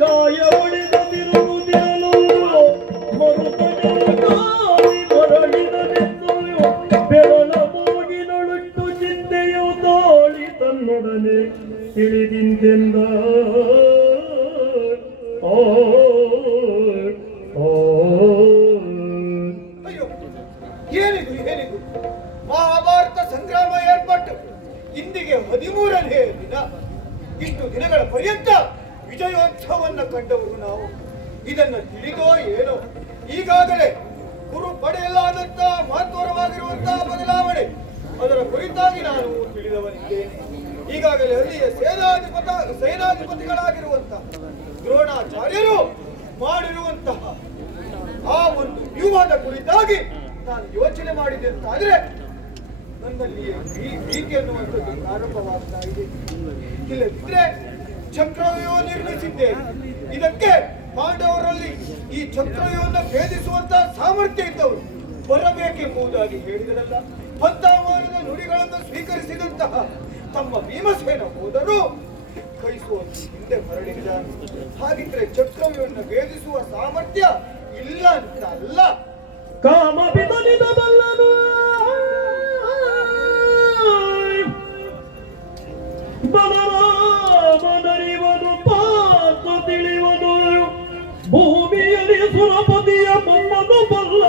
ಕಾಯ ಹೊಡೆದ ತಿರುಗುತ್ತಿರಲು ಮರುತನೆಗಾಗಿ ಮರಳಿದನೆಂದು ಬೆರಳ ಮೂಗಿನೊಳುಟ್ಟು ಚಿಂತೆಯು ತಾಳಿ ತನ್ನೊಡನೆ ತಿಳಿದಿಂತೆಂದ ಏನಿದು ಏನಿದು ಮಹಾಭಾರತ ಸಂಗ್ರಾಮ ಏರ್ಪಟ್ಟು ಇಂದಿಗೆ 13ನೇ ದಿನ. ಇಷ್ಟು ದಿನಗಳ ಪರ್ಯಂತ ವಿಜಯೋತ್ಸವವನ್ನು ಕಂಡವರು ನಾವು. ಇದನ್ನು ತಿಳಿದೋ ಏನೋ ಈಗಾಗಲೇ ಕುರು ಪಡೆಯಲಾದಂತಹ ಮಹತ್ವರವಾಗಿರುವಂತಹ ಬದಲಾವಣೆ ಅದರ ಕುರಿತಾಗಿ ನಾನು ತಿಳಿದವನಿದ್ದೇನೆ. ಈಗಾಗಲೇ ಅಲ್ಲಿಯ ಸೇನಾಧಿಪತಿಗಳಾಗಿರುವಂತಹ ದ್ರೋಣಾಚಾರ್ಯರು ಮಾಡಿರುವಂತಹ ಆ ಒಂದು ವ್ಯೂಹದ ಕುರಿತಾಗಿ ನಾನು ಯೋಚನೆ ಮಾಡಿದೆ ಅಂತಾದ್ರೆ ನನ್ನಲ್ಲಿ ಭೀತಿ ಅನ್ನುವಂಥದ್ದು ಪ್ರಾರಂಭವಾಗ್ತಾ ಇದೆ. ಇಲ್ಲದಿದ್ರೆ ಚಕ್ರವ್ಯೂಹ ನಿರ್ಮಿಸಿದ್ದೇನೆ. ಇದಕ್ಕೆ ಪಾಂಡವರಲ್ಲಿ ಈ ಚಕ್ರವ್ಯೂಹವನ್ನು ಭೇದಿಸುವಂತಹ ಸಾಮರ್ಥ್ಯ ಇದ್ದವರು ಬರಬೇಕೆಂಬುದಾಗಿ ಹೇಳಿದರಲ್ಲ. ಪಂಚಾಮಾನದ ನುಡಿಗಳನ್ನು ಸ್ವೀಕರಿಸಿದಂತಹ ತಮ್ಮ ಭೀಮಸೇನ ಹೋದರೂ ಕೈಸುವಂತ ಹಿಂದೆ ಹೊರಡಿಲ್ಲ. ಹಾಗಿದ್ರೆ ಚಕ್ರವ್ಯೂಹವನ್ನು ಭೇದಿಸುವ ಸಾಮರ್ಥ್ಯ ಇಲ್ಲ ಅಂತ ಅಲ್ಲ. ಕಾಮ ಬಿದಲಿದ ಬಲ್ಲನು ಬಲರಾಮನರಿವನು ಪಾತು ತಿಳಿವನು ಭೂಮಿಯಲ್ಲಿ ಸುರಪತಿಯ ಮೊಮ್ಮನು ಬಲ್ಲ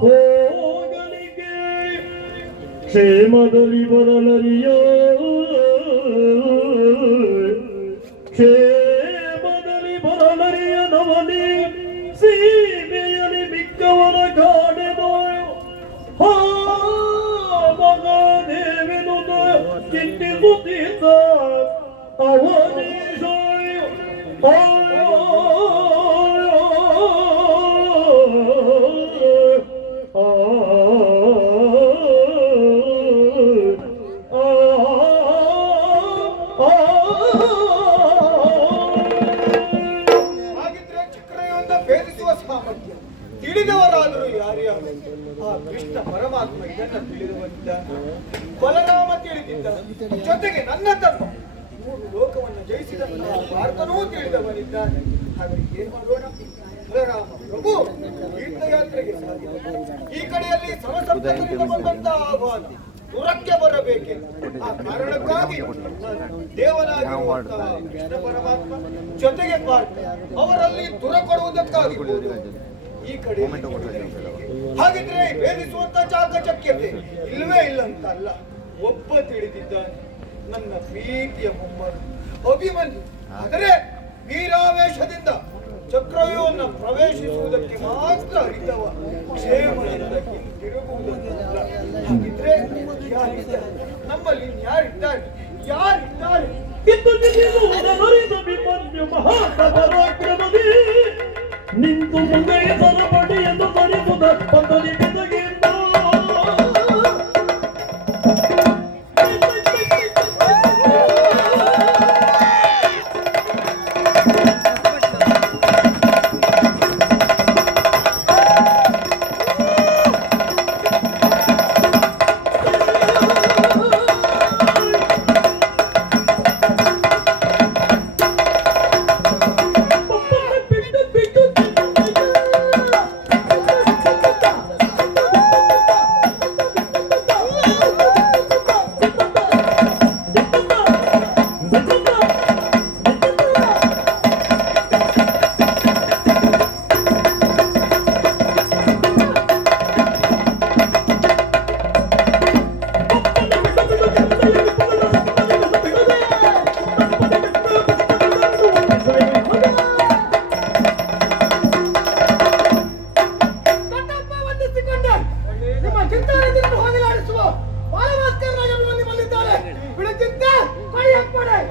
ಹೋಗಲಿಗೆ ಕ್ಷೇಮದಲ್ಲಿ ಬರಲರಿಯ ಕ್ಷೇಮದಲ್ಲಿ ಬರಲರಿಯ ನವನಿ ಸೀಮೆಯಲ್ಲಿ ಮಿಕ್ಕವರ ಕಾಡೆದು ಮಗದೇವೆನು ಚಿಂತಿಸುತ್ತಿದ್ದ ಅವನೀಶ ತಿಳಿದವರಾದರೂ ಯಾರ್ಯಾರು ಆ ಕೃಷ್ಣ ಪರಮಾತ್ಮ ಇದನ್ನ ತಿಳಿದವನಿದ್ದ. ಬಲರಾಮ ತಿಳಿದಿದ್ದ. ಜೊತೆಗೆ ನನ್ನ ತಮ್ಮ 3 ಲೋಕವನ್ನು ಜಯಿಸಿದಂತಹ ಭಾರತನೂ ತಿಳಿದವನಿದ್ದಾನೆ. ಹಾಗಾಗಿ ಏನ್ ಮಾಡೋಣ? ಬಲರಾಮ ಪ್ರಭು ತೀರ್ಥಯಾತ್ರೆಗೆ ಸಾಧ್ಯ. ಈ ಕಡೆಯಲ್ಲಿ ಸಮಸಪ್ತಕರಿಂದ ಬಂದಂತಹ ಆಹ್ವಾನ ದೂರಕ್ಕೆ ಬರಬೇಕೆಂದು ಆ ಕಾರಣಕ್ಕಾಗಿ ದೇವನಾಗಿರುವಂತಹ ಕೃಷ್ಣ ಪರಮಾತ್ಮ ಜೊತೆಗೆ ಪಾರ್ಥ ಅವರಲ್ಲಿ ದೂರ ಕೊಡುವುದಕ್ಕಾಗಿ ಈ ಕಡೆ. ಹಾಗಿದ್ರೆ ಭೇದಿಸುವಂತ ಚಾಕಚಕ್ಯತೆ ಇಲ್ಲವೇ ಇಲ್ಲ ಅಂತ ಅಲ್ಲ. ಒಬ್ಬ ತಿಳಿದಿದ್ದಾನೆ, ನನ್ನ ಪ್ರೀತಿಯ ಮೊಮ್ಮಗ ಅಭಿಮನ್ಯು. ಆದರೆ ವೀರಾವೇಶದಿಂದ ಚಕ್ರವ್ಯೂಹವನ್ನು ಪ್ರವೇಶಿಸುವುದಕ್ಕೆ ಮಾತ್ರ ಅರಿತವ, ಕ್ಷೇಮದಿಂದ ಹಿಂತಿರುಗುವುದಲ್ಲ. ಹಾಗಿದ್ರೆ ಯಾರಿದ್ದಾರೆ ನಮ್ಮಲ್ಲಿ? ಯಾರಿದ್ದಾರೆ? ಯಾರಿದ್ದಾರೆ? ನಿಂತು ಮುಂದೆ ಸರಪಡಿಯನ್ನು ತರಿಸುದ ಪದಲಿ ಬೆದಗಿಂದ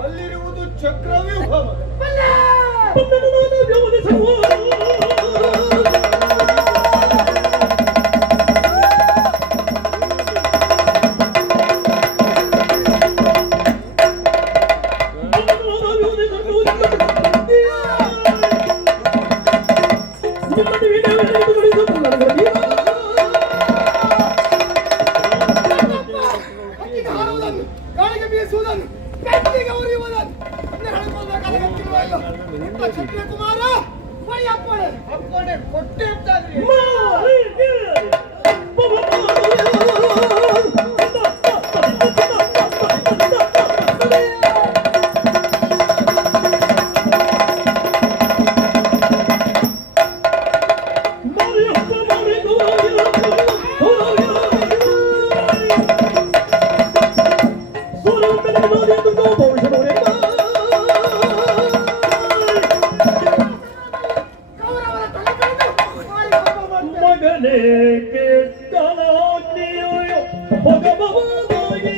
ಅಲ್ಲಿರುವುದು ಚಕ್ರವ್ಯೂಹ. ಗಾಳಿಗೆ ಬೀಸುವುದನ್ನು ಕತ್ತಿಗೆ ಉರಿಯುವುದನ್ನು ಅಗತ್ಯವಿಲ್ಲ. ನಿಮ್ಮ ಕ್ಷತ್ರಿಯಕುಮಾರ ಬಳಿ ಅಪ್ಪಣೆ ಅಪ್ಪಣೆ ಕೊಟ್ಟೆ ಅಂತಾದ್ರಿ. ಮಗನೇ ಕೆಟ್ಟನಾಗ್ನಿಯೋ ಭಗಭವಾಗಿ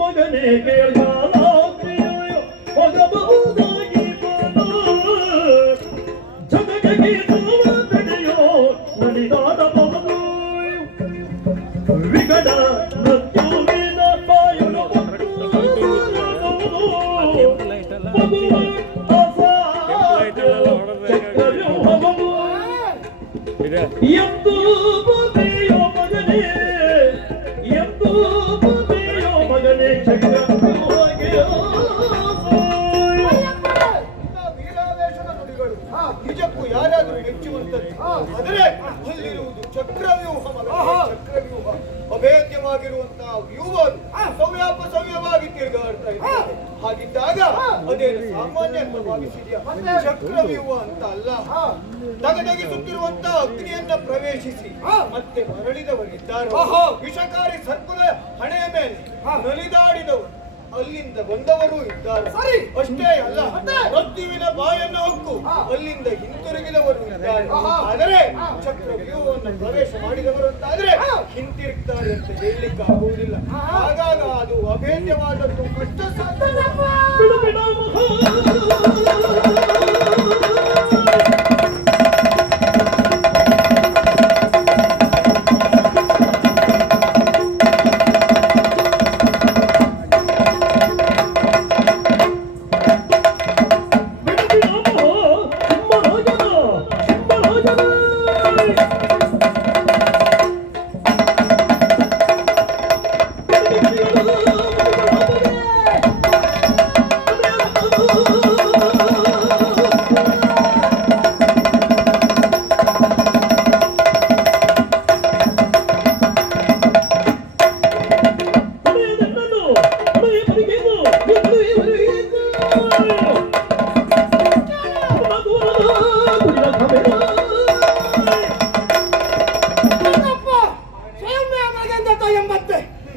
ಮಗನೇ ಕೇಳಲಾಗ್ನಿಯೋ ಭಗಭವಾಗಿ ಜಗಕ್ಕೆ ನಡೆಯೋ ನಡೆದಾದ ಬದಲು ವಿಗಡ ಮೃತ್ಯುವಿನ ಬಾಯುಳು ಎಂದು ಬದಿಯೋ ಮಗನೇ ಎಂದು ಬದಿಯೋ ಮಗನೇ ವೀರಾವೇಶದ ನುಡಿಗಳು ನಿಜಕ್ಕೂ ಯಾರಾದರೂ ಮೆಚ್ಚುವಂತದ್ದು. ಆದರೆ ಅಲ್ಲಿರುವುದು ಚಕ್ರವ್ಯೂಹ ಮಗನೇ, ಚಕ್ರವ್ಯೂಹ. ಅಭೇದ್ಯವಾಗಿರುವಂತಹ ವ್ಯೂಹ ಸವ್ಯವಾಗಿ ತಿರುಗಾಡ್ತಾ ಇದೆ. ಹಾಗಿದ್ದಾಗ ಅದೇನು ಸಾಮಾನ್ಯ ಅಂತ ಭಾವಿಸಿದ್ಯಾ? ಚಕ್ರವ್ಯೂಹ ಅಂತ ಅಲ್ಲ. ತಗದಗಿಸುತ್ತಿರುವಂತಹ ಅಗ್ನಿಯನ್ನ ಪ್ರವೇಶಿಸಿ ಮತ್ತೆ ಮರಳಿದವರಿದ್ದಾರೆ. ವಿಷಕಾರಿ ಸರ್ಪದ ಹಣೆಯ ಮೇಲೆ ನಲಿದಾಡಿದವರು ಅಲ್ಲಿಂದ ಬಂದವರು ಇದ್ದಾರೆ. ಅಷ್ಟೇ ಅಲ್ಲ, ಮೃತ್ಯುವಿನ ಬಾಯನ್ನು ಹೊಕ್ಕು ಅಲ್ಲಿಂದ ಹಿಂತಿರುಗಿದವರು ಇದ್ದಾರೆ. ಆದರೆ ಚಕ್ರವ್ಯೂಹವನ್ನು ಪ್ರವೇಶ ಮಾಡಿದವರು ಅಂತಾದ್ರೆ ಹಿಂತಿರುಗ್ತಾರೆ ಅಂತ ಹೇಳಲಿಕ್ಕೆ ಆಗುವುದಿಲ್ಲ. ಹಾಗಾಗ ಅದು ಅಭೇದ್ಯವಾದದ್ದು, ಕಷ್ಟ ಸಾಧ್ಯ.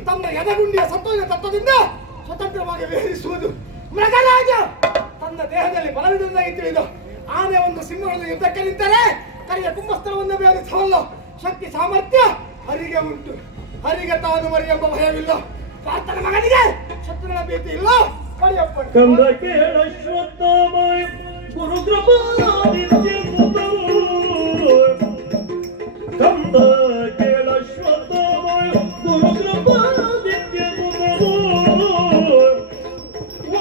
ತಮ್ಮ ಎದಗುಂಡಿಯ ಸತ್ವದ ತತ್ವದಿಂದ ಸ್ವತಂತ್ರವಾಗಿ ವಿಹರಿಸುವುದು. ಮೃಗರಾಜ ತನ್ನ ದೇಹದಲ್ಲಿ ಬಲವಿರುವುದಾಗಿ ತಿಳಿದು ಆನೆ ಒಂದು ಸಿಂಹವನ್ನು ಯುದ್ಧಕ್ಕೆ ನಿಂತರೆ ಕರಿಯ ಕುಂಭಸ್ಥಳವನ್ನು ಬೇರಿಸವಲ್ಲ. ಶಕ್ತಿ ಸಾಮರ್ಥ್ಯ ಹರಿಗೆ ಉಂಟು. ಹರಿಗೆ ತಾನು ಮರಿ ಎಂಬ ಭಯವಿಲ್ಲ. ಪಾರ್ಥನ ಮಗನಿಗೆ ಶತ್ರುಗಳ ಭೀತಿ ಇಲ್ಲ. ಕಂದ ಕೇಳಶ್ವತ್ಥಾಮಯ ಗುರುಕೃಪಾದಿತ್ಯ ಕಂದ ಕೇಳಶ್ವತ್ಥಾಮಯ ಗುರುಕೃಪಾದಿತ್ಯ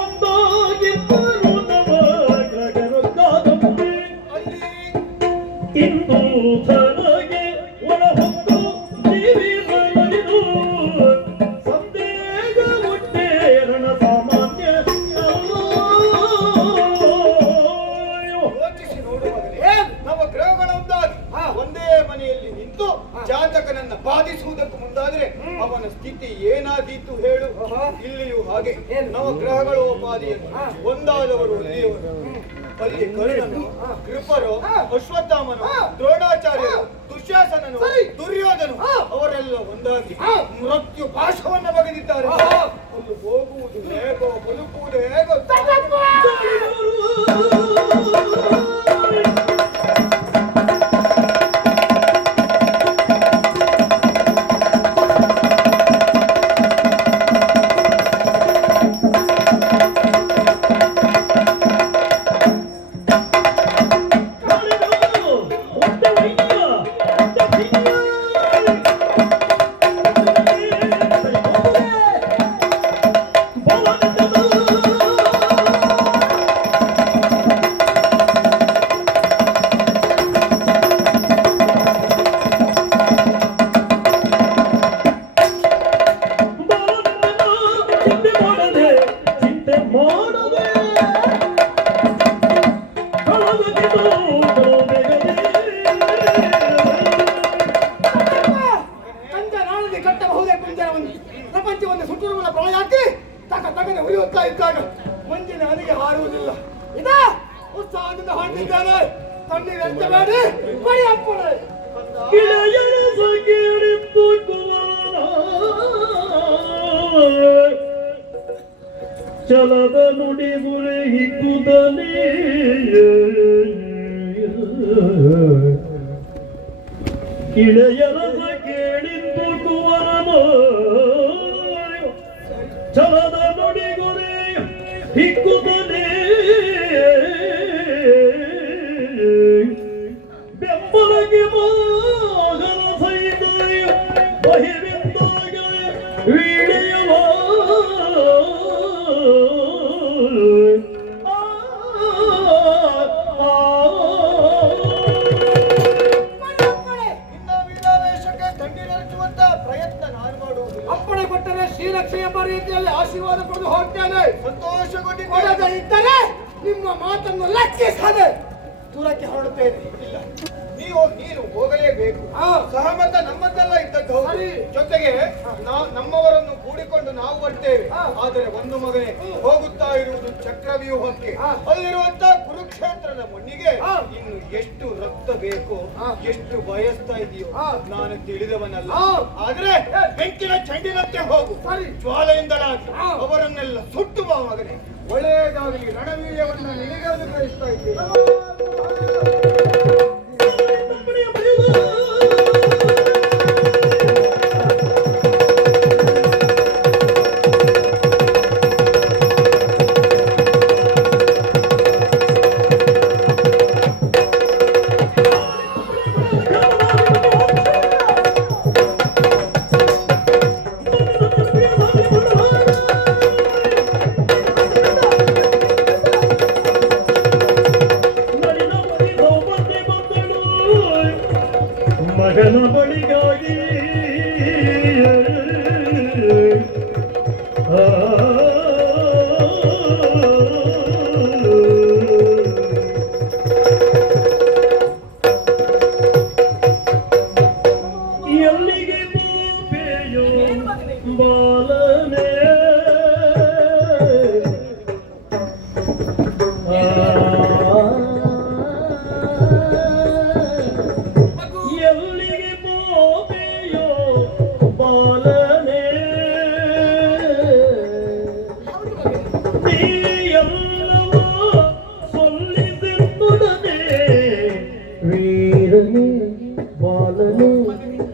ಒಂದಾಗಿದ್ದರು ನವಗ್ರಹರು ಕಾದಂಬರಿ ಇಂದು ತನಗೆ ಒಳಹೊಕ್ಕು ಜೀವಿಸಲಿದು ಸಂದೇಹ ಹುಟ್ಟೇರಣ ಸಾಮಾನ್ಯ ಯೋಚಿಸಿ ನೋಡು ಮಗನೇ, ನವಗ್ರಹಗಳೊಂದಾಗಿ ಒಂದೇ ಮನೆಯಲ್ಲಿ ನಿಂತು ಜಾತಕನನ್ನ ಬಾಧಿಸುವುದಕ್ಕೂ ಮುಂದಾದ್ರೆ ಅವನ ಸ್ಥಿತಿ ಏನಾದೀತು ಹೇಳು. ಇಲ್ಲಿಯೂ ಹಾಗೆ ನವಗ್ರಹಗಳು ಉಪಾದಿಯನ್ನು ಒಂದಾದವರು ಅಲ್ಲಿಯವರು. ಅಲ್ಲಿ ಕರ್ಣನು, ಕೃಪರು, ಅಶ್ವತ್ಥಾಮನು, ದ್ರೋಣಾಚಾರ್ಯರು, ದುಶ್ಯಾಸನನು, ದುರ್ಯೋಧನು ಅವರೆಲ್ಲ ಒಂದಾಗಿ ಮೃತ್ಯು ಪಾಶವನ್ನ ಬಗೆದಿದ್ದಾರೆ. ಅಲ್ಲಿ ಹೋಗುವುದು ಹೇಗೋ ಬದುಕುವುದು ಹೇಗೋ. ತಗನೆ ಉರಿಯುತ್ತಾ ಇದ್ದಾಗ ಮಂಜಿನ ಹನಿಗೆ ಹಾರುವುದಿಲ್ಲ ಇದ ಉತ್ಸಾಹದಿಂದ ಹೊರಟಿದ್ದಾನೆ ತಣ್ಣೀರು ಎತ್ತಬೇಡಿ ಬಡಿ ಅಪ್ಪಣೆ ಗಿಳೆಯರ ಸಗೇಳಿದ್ದು ಕುಮಾರ ಚಲದ ನುಡಿ ಗುರೆ ಹಿಕ್ಕುದನೇ ಗಿಳೆಯರ ಸಗೇಳಿದ್ದು ಕುಮಾರ ಚಲದ ನುಡಿ ಗುರೆ ಹಿಕ್ಕುದನೇ ಬೆಂಬಲಗೆ ಮೋಗನ ಸಹಿತ ಬಹಿರಿಂದಾಗ ವೀಳೆಯುವ ಇನ್ನ ವೀರಾವೇಶಕ್ಕೆ ತಣ್ಣೀರೆಚ್ಚುವಂತ ಪ್ರಯತ್ನ ನಾನು ಮಾಡುವುದಿಲ್ಲ ಅಪ್ಪಣೆ ಕೊಟ್ಟರೆ ಶ್ರೀರಕ್ಷೆ ಎಂಬ ರೀತಿಯಲ್ಲಿ ಆಶೀರ್ವಾದ ಪಡೆದು ಹೋಗ್ತೇನೆ ಸಂತೋಷಗೊಂಡಿದ್ದರೆ ಇದ್ದರೆ ನಿಮ್ಮ ಮಾತನ್ನು ಲೆಕ್ಕಿಸದೆ ದೂರಕ್ಕೆ ಹೊರಡುತ್ತೇನೆ ಇಲ್ಲ ನೀನು ಹೋಗಲೇಬೇಕು ಸಹಮತ ನಮ್ಮದೆಲ್ಲ ಇದ್ದದ್ದು ಜೊತೆಗೆ ನಮ್ಮವರನ್ನು ಕೂಡಿಕೊಂಡು ನಾವು ಬರ್ತೇವೆ ಆದರೆ ಒಂದು ಮಗನೇ ಹೋಗುತ್ತಾ ಇರುವುದು ಚಕ್ರವ್ಯೂಹಕ್ಕೆ ಅಲ್ಲಿರುವಂತ ಕುರುಕ್ಷೇತ್ರದ ಮಣ್ಣಿಗೆ ಇನ್ನು ಎಷ್ಟು ರಕ್ತ ಬೇಕು ಎಷ್ಟು ಬಯಸ್ತಾ ಇದೆಯೋ ನಾನು ತಿಳಿದವನಲ್ಲ ಆದ್ರೆ ಬೆಂಕಿನ ಚಂಡಿನಂತೆ ಹೋಗು ಜ್ವಾಲೆಯಿಂದಲಾಗಿ ಅವರನ್ನೆಲ್ಲ ಸುಟ್ಟು ಬಾ ಮಗನೇ ಒಳ್ಳೆಯದಾಗಲಿ ರಣವೀರ್ಯವನ್ನ ನಿನಗೆ ಅನುಗ್ರಹಿಸ್ತಾ ಇದ್ದೇನೆ ಮಗನ ಬಳಿಗಾಗಿ ಎಲ್ಲಿಗೆ ಬೋಪೆಯೋ ಬಾಲನೆ ಎಲ್ಲಿಗೆ ಬೋಪೆಯೋ ಬಾಲನೆ ನೀಯಲ್ಲವ ಸೊಲ್ಲಿದೆನ್ನೊಡನೆ ವೀರನೇ ಬಾಲನೆ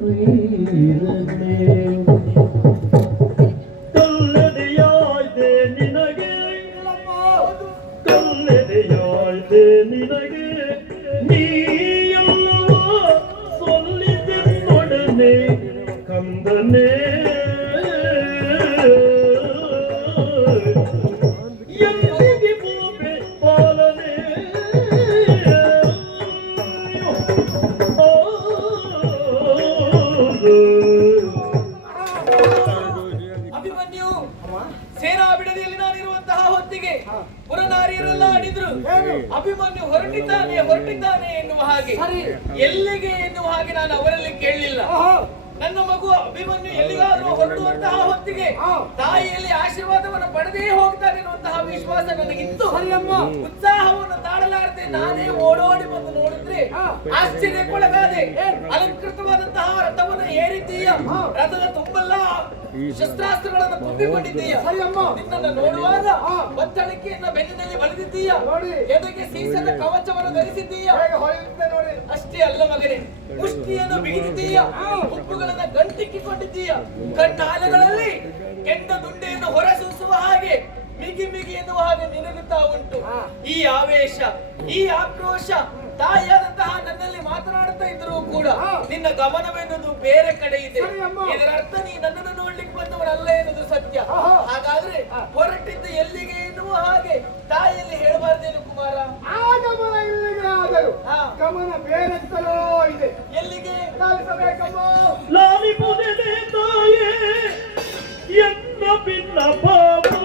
ವೀರನೇ ಕಲ್ಲದೆಯಾಯ್ದೆ ನಿನಗೆ ಕಲ್ಲದೆಯಾಯ್ದೆ ನಿನಗೆ ನೀಯಲ್ಲವ ಸೊಲ್ಲಿದೆನ್ನೊಡನೆ ಕಂದನೇ ಎಲ್ಲಿಗೆ ಬೋಪೆ ಬಾಲನೆ ಅಭಿಮನ್ಯು ಸೇನಾ ಬಿಡದಿಯಲ್ಲಿ ನಾನಿರುವಂತಹ ಹೊತ್ತಿಗೆ ಪುರನಾರಿಯರೆಲ್ಲ ಆಡಿದ್ರು ಅಭಿಮನ್ಯು ಹೊರಟಿದ್ದಾನೆ ಎನ್ನುವ ಹಾಗೆ ಎಲ್ಲಿಗೆ ಎನ್ನುವ ಹಾಗೆ ನಾನು ಅವರಲ್ಲಿ ಕೇಳಲಿಲ್ಲ ನನ್ನ ಮಗು ಅಭಿಮನ್ಯು ಎಲ್ಲಿಗಾದ್ರೂ ಹೊರಡುವಂತಹ ಹೊತ್ತಿಗೆ ತಾಯಿಯಲ್ಲಿ ಆಶೀರ್ವಾದವನ್ನು ಪಡೆದೇ ಹೋಗ್ತಾನೆ ಎನ್ನುವಂತಹ ವಿಶ್ವಾಸ ನನಗಿತ್ತು ಉತ್ಸಾಹವನ್ನು ತಾಳಲಾರದೆ ನಾನೇ ಓಡೋಡಿ ಬಂದು ನೋಡಿದ್ರೆ ಆಶ್ಚರ್ಯಕ್ಕೊಳಗಾದೆ ಅಲಂಕೃತವಾದಂತಹ ರಥವನ್ನು ಏರಿದ್ದೀಯ ರಥದ ತುಂಬೆಲ್ಲ ಶಸ್ತ್ರಾಸ್ತ್ರಗಳನ್ನು ತುಂಬಿಕೊಂಡಿದ್ದೀಯ ನಿನ್ನನ್ನು ನೋಡುವಾಗ ಬತ್ತಳಿಕೆಯನ್ನ ಬೆನ್ನಿನಲ್ಲಿ ಬಳಿದಿದ್ದೀಯ ಎದೆಗೆ ಸೀಸದ ಕವಚವನ್ನು ಧರಿಸಿದ್ದೀಯ ಅಷ್ಟೇ ಅಲ್ಲ ಮಗನೇ ಮುಷ್ಟಿಯನ್ನು ಬಿಗಿದಿದ್ದೀಯ ಹುಬ್ಬುಗಳನ್ನ ಗಂಟಿಕ್ಕಿಕೊಂಡಿದ್ದೀಯ ಕಣ್ಣಾಲೆಗಳಲ್ಲಿ ಕೆಂಡ ದುಂಡೆಯನ್ನು ಹೊರಸೂಸುವ ಹಾಗೆ ಮಿಗಿ ಮಿಗಿ ಎನ್ನುವ ಹಾಗೆ ನಿನಗುತ್ತಾ ಉಂಟು ಈ ಆವೇಶ ಈ ಆಕ್ರೋಶ ತಾಯಿಯಾದಂತಹ ನನ್ನಲ್ಲಿ ಮಾತನಾಡುತ್ತಾ ಇದ್ರೂ ಕೂಡ ನಿನ್ನ ಗಮನವೆನ್ನುವುದು ಬೇರೆ ಕಡೆ ಇದೆ ಇದರ ಅರ್ಥ ನೀ ನನ್ನನ್ನು ನೋಡ್ಲಿಕ್ಕೆ ಬಂದವರಲ್ಲ ಎನ್ನುವುದು ಸತ್ಯ ಹಾಗಾದ್ರೆ ಹೊರಟಿದ್ದು ಎಲ್ಲಿಗೆ ಎನ್ನುವ ಹಾಗೆ ತಾಯಿಯಲ್ಲಿ ಹೇಳಬಾರ್ದೇನು ಕುಮಾರ ಗಮನ ಇಲ್ಲಿಗೆ ಆದರೂ ಗಮನ ಬೇರೆತ್ತಲೋ ಇದೆ ಎಲ್ಲಿಗೆ ಲಾಲಿಸಬೇಕಮ್ಮ ಲಾಲಿಪುದೆ ತಾಯೇ ಎನ್ನ ಭಿನ್ನ ಪಾಪು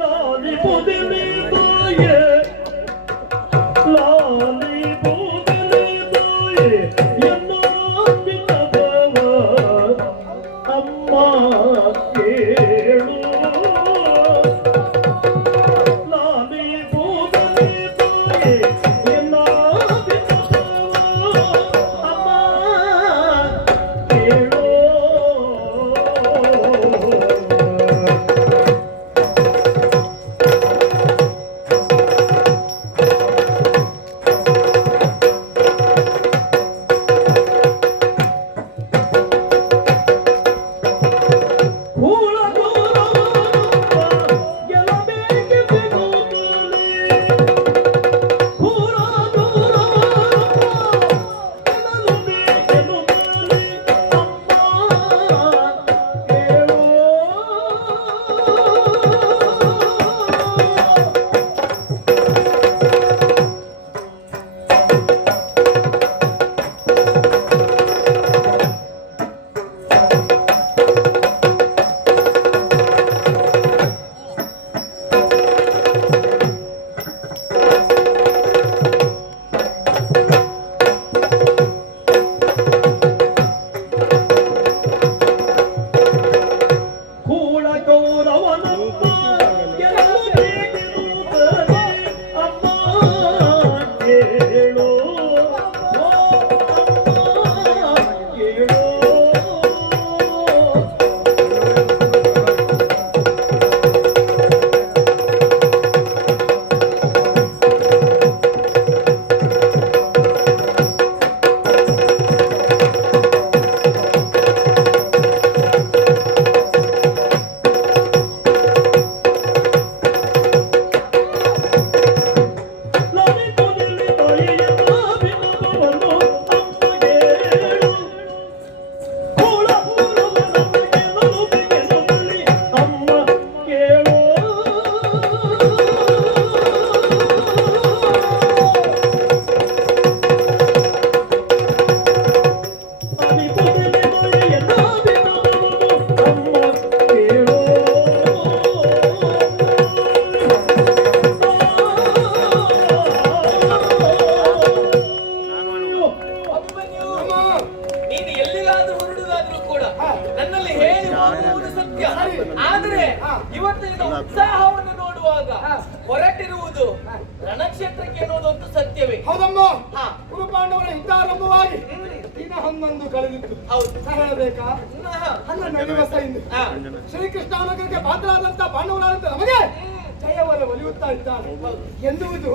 ಲಾಲಿಪುದೆ ತಾಯೇ ಲಾಲಿಪುದೆ ಇವತ್ತಿನ ಉತ್ಸಾಹವನ್ನು ನೋಡುವಾಗ ಹೊರಟಿರುವುದು ರಣಕ್ಷೇತ್ರಕ್ಕೆ ಎನ್ನುವುದಂತೂ ಸತ್ಯವೇ. ಹೌದಮ್ಮ, ಕುರುಪಾಂಡವರ ಯುದ್ಧಾರಂಭವಾಗಿ ದಿನ 11 ಕಳೆದಿತ್ತು. ಹೌದು, ಹೇಳಬೇಕಾ? 12 ದಿವಸ ಹಿಂದೆ ಶ್ರೀಕೃಷ್ಣ ಅನುಗ್ರಹಕ್ಕೆ ಪಾತ್ರರಾದಂತಹ ಪಾಂಡವರಾದಂತ ನಮಗೆ ಜಯವನ್ನು ಒಲಿಯುತ್ತಾ ಇದ್ದಾರೆ ಎನ್ನುವುದು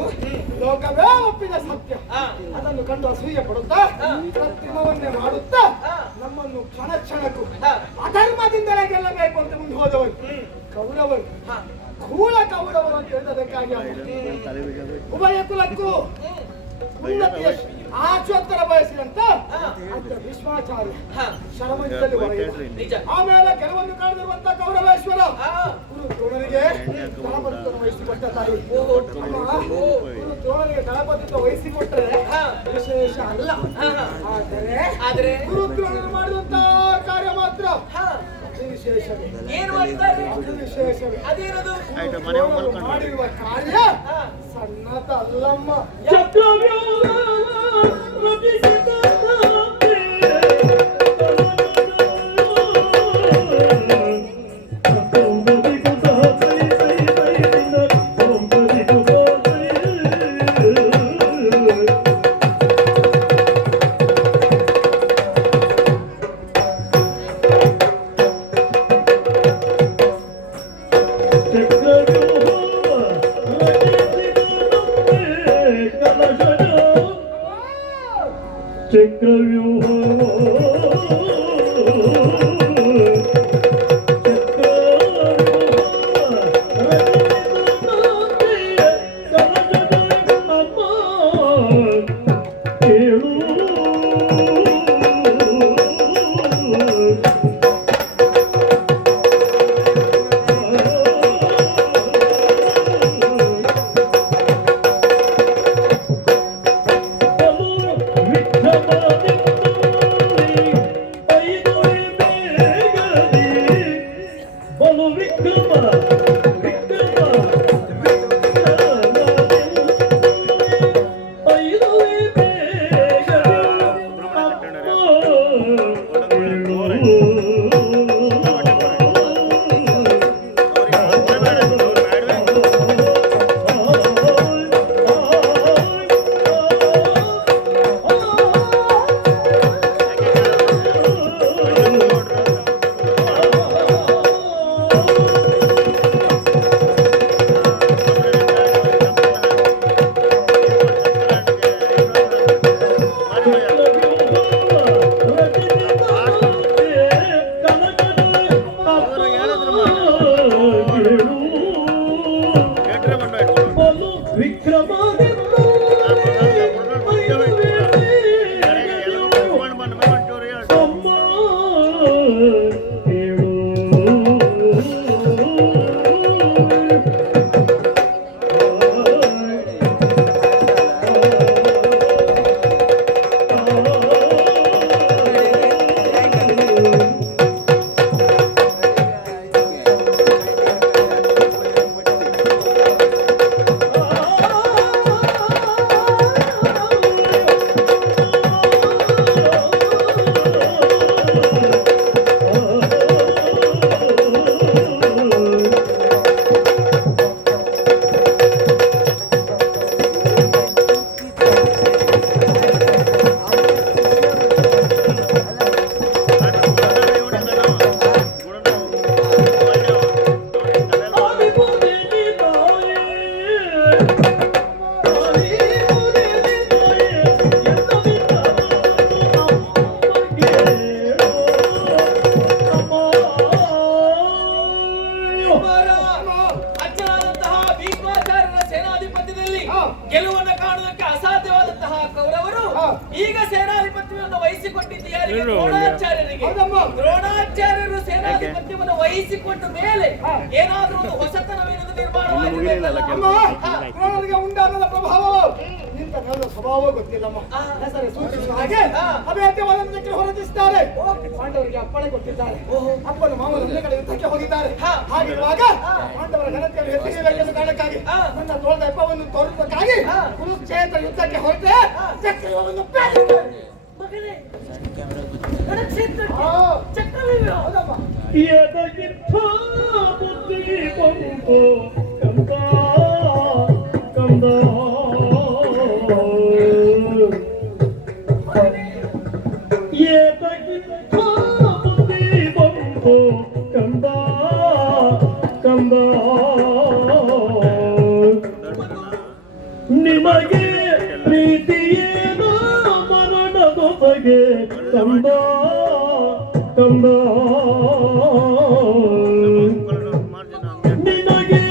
ಲೋಕವೇ ಒಪ್ಪಿದ ಸತ್ಯ. ಅದನ್ನು ಕಂಡು ಅಸೂಯೆ ಪಡುತ್ತಾ ಪ್ರತಿಮವನ್ನೇ ಮಾಡುತ್ತಾ ನಮ್ಮನ್ನು ಕ್ಷಣ ಕ್ಷಣಕ್ಕೂ ಅಧರ್ಮದಿಂದಲೇ ಗೆಲ್ಲಬೇಕು ಅಂತ ಮುಂದೆ ಹೋದವರು ಕೌರವರು, ಕೂಳ ಕೌರವರು ಅಂತ ಹೇಳಿದಕ್ಕಾಗಿ ಉಭಯ ಕುಲಕ್ಕೂ ಉನ್ನತಿಯ ಆಚೋತ್ತರ ಬಯಸಿದಂತ ಭೀಷ್ಮಾಚಾರ್ಯ ಶರಮಂಚದಲ್ಲಿ ಹೊರಗೆ ಆಮೇಲೆ ಕೆಲವೊಂದು ಕಾಣದಿರುವಂತ ಕೌರವೇಶ್ವರ ಗುರು ದ್ರೋಣರಿಗೆ ದಳಪತಿತ್ವ ವಹಿಸಿಕೊಟ್ಟ ತಾಯಿ. ಗುರು ದ್ರೋಣರಿಗೆ ದಳಪತಿತ್ವ ವಹಿಸಿಕೊಟ್ಟರೆ ವಿಶೇಷ ಅಲ್ಲ, ಆದರೆ ಗುರು ದ್ರೋಣರು ಮಾಡಿದಂತ ಕಾರ್ಯ ಮಾತ್ರ ವಿಶೇಷವೇ. ಏನು ಮಾಡಿದ್ದಾರೆ? ವಿಶೇಷವೇ. ಅದೇನದು? ಮಾಡಿರುವ ಕಾರ್ಯ ಸಣ್ಣದಲ್ಲಮ್ಮ. ಚಕ್ರವ್ಯೂಹ ಈಗ ಸೇನಾಧಿಪತ್ಯವನ್ನು ವಹಿಸಿಕೊಟ್ಟಿದ್ದು ಯಾರಿಗೆ? ದ್ರೋಣಾಚಾರ್ಯರಿಗೆ. ಹೌದಮ್ಮ. ದ್ರೋಣಾಚಾರ್ಯರು ಸೇನಾಧಿಪತ್ಯವನ್ನು ವಹಿಸಿಕೊಂಡ ಮೇಲೆ ಏನಾದ್ರೂ ಒಂದು ಹೊಸತನವೇನದು ನಿರ್ಮಾಣವಾಗಿದೆ. ದ್ರೋಣರಿಗೆ ಉಂಟಾದ ಪ್ರಭಾವ ಇಂಥ ನನ್ನ ಸ್ವಭಾವ ಗೊತ್ತಿಲ್ಲಮ್ಮ. ಹೆಸರು ಸೂಚಿಸುವ ಹಾಗೆ ಅಭೇದ್ಯವಾದಕ್ಕೆ ಹೊರಡಿಸಿದ್ದಾರೆ. ಪಾಂಡವರಿಗೆ ಅಪ್ಪಣೆ ಕೊಟ್ಟಿದ್ದಾರೆ. ಅಪ್ಪನ ಮಾವನ ಒಂದೇ ಕಡೆ ಯುದ್ಧಕ್ಕೆ ಹೋಗಿದ್ದಾರೆ. ಹಾಗಿರುವಾಗ ಪಾಂಡವರ ಘನತೆಯನ್ನು ಹೆಚ್ಚಿಸಬೇಕೆಂಬ ಕಾರಣಕ್ಕಾಗಿ ನನ್ನ ತೋಳದ ಎಪ್ಪವನ್ನು ತೋರುವುದಕ್ಕಾಗಿ ಕುರುಕ್ಷೇತ್ರ ಯುದ್ಧಕ್ಕೆ ಹೊರಟೆ ಚಕ್ರವ್ಯೂಹವನ್ನು ಪ್ರೇರಿಸಿದ್ದಾರೆ. ಮಗನೇ, ರಣಕ್ಷೇತ್ರಕ್ಕೆ ಚಕ್ರವ್ಯೂಹ. ಹೌದಮ್ಮ. ಎದಗಿತ್ತ ಬುದ್ಧಿ ಬಂತು ಕಂದ ಕಂದ ಎದಗಿತ್ತ ಬುದ್ಧಿ ಬಂತು ಕಂದ ಕಂದ ನಿಮಗೆ ಪ್ರೀತಿಯೇನೋ ಮರಣದೊಳಗೆ ಕಂದ ಕಂದ ನಿನಗೆ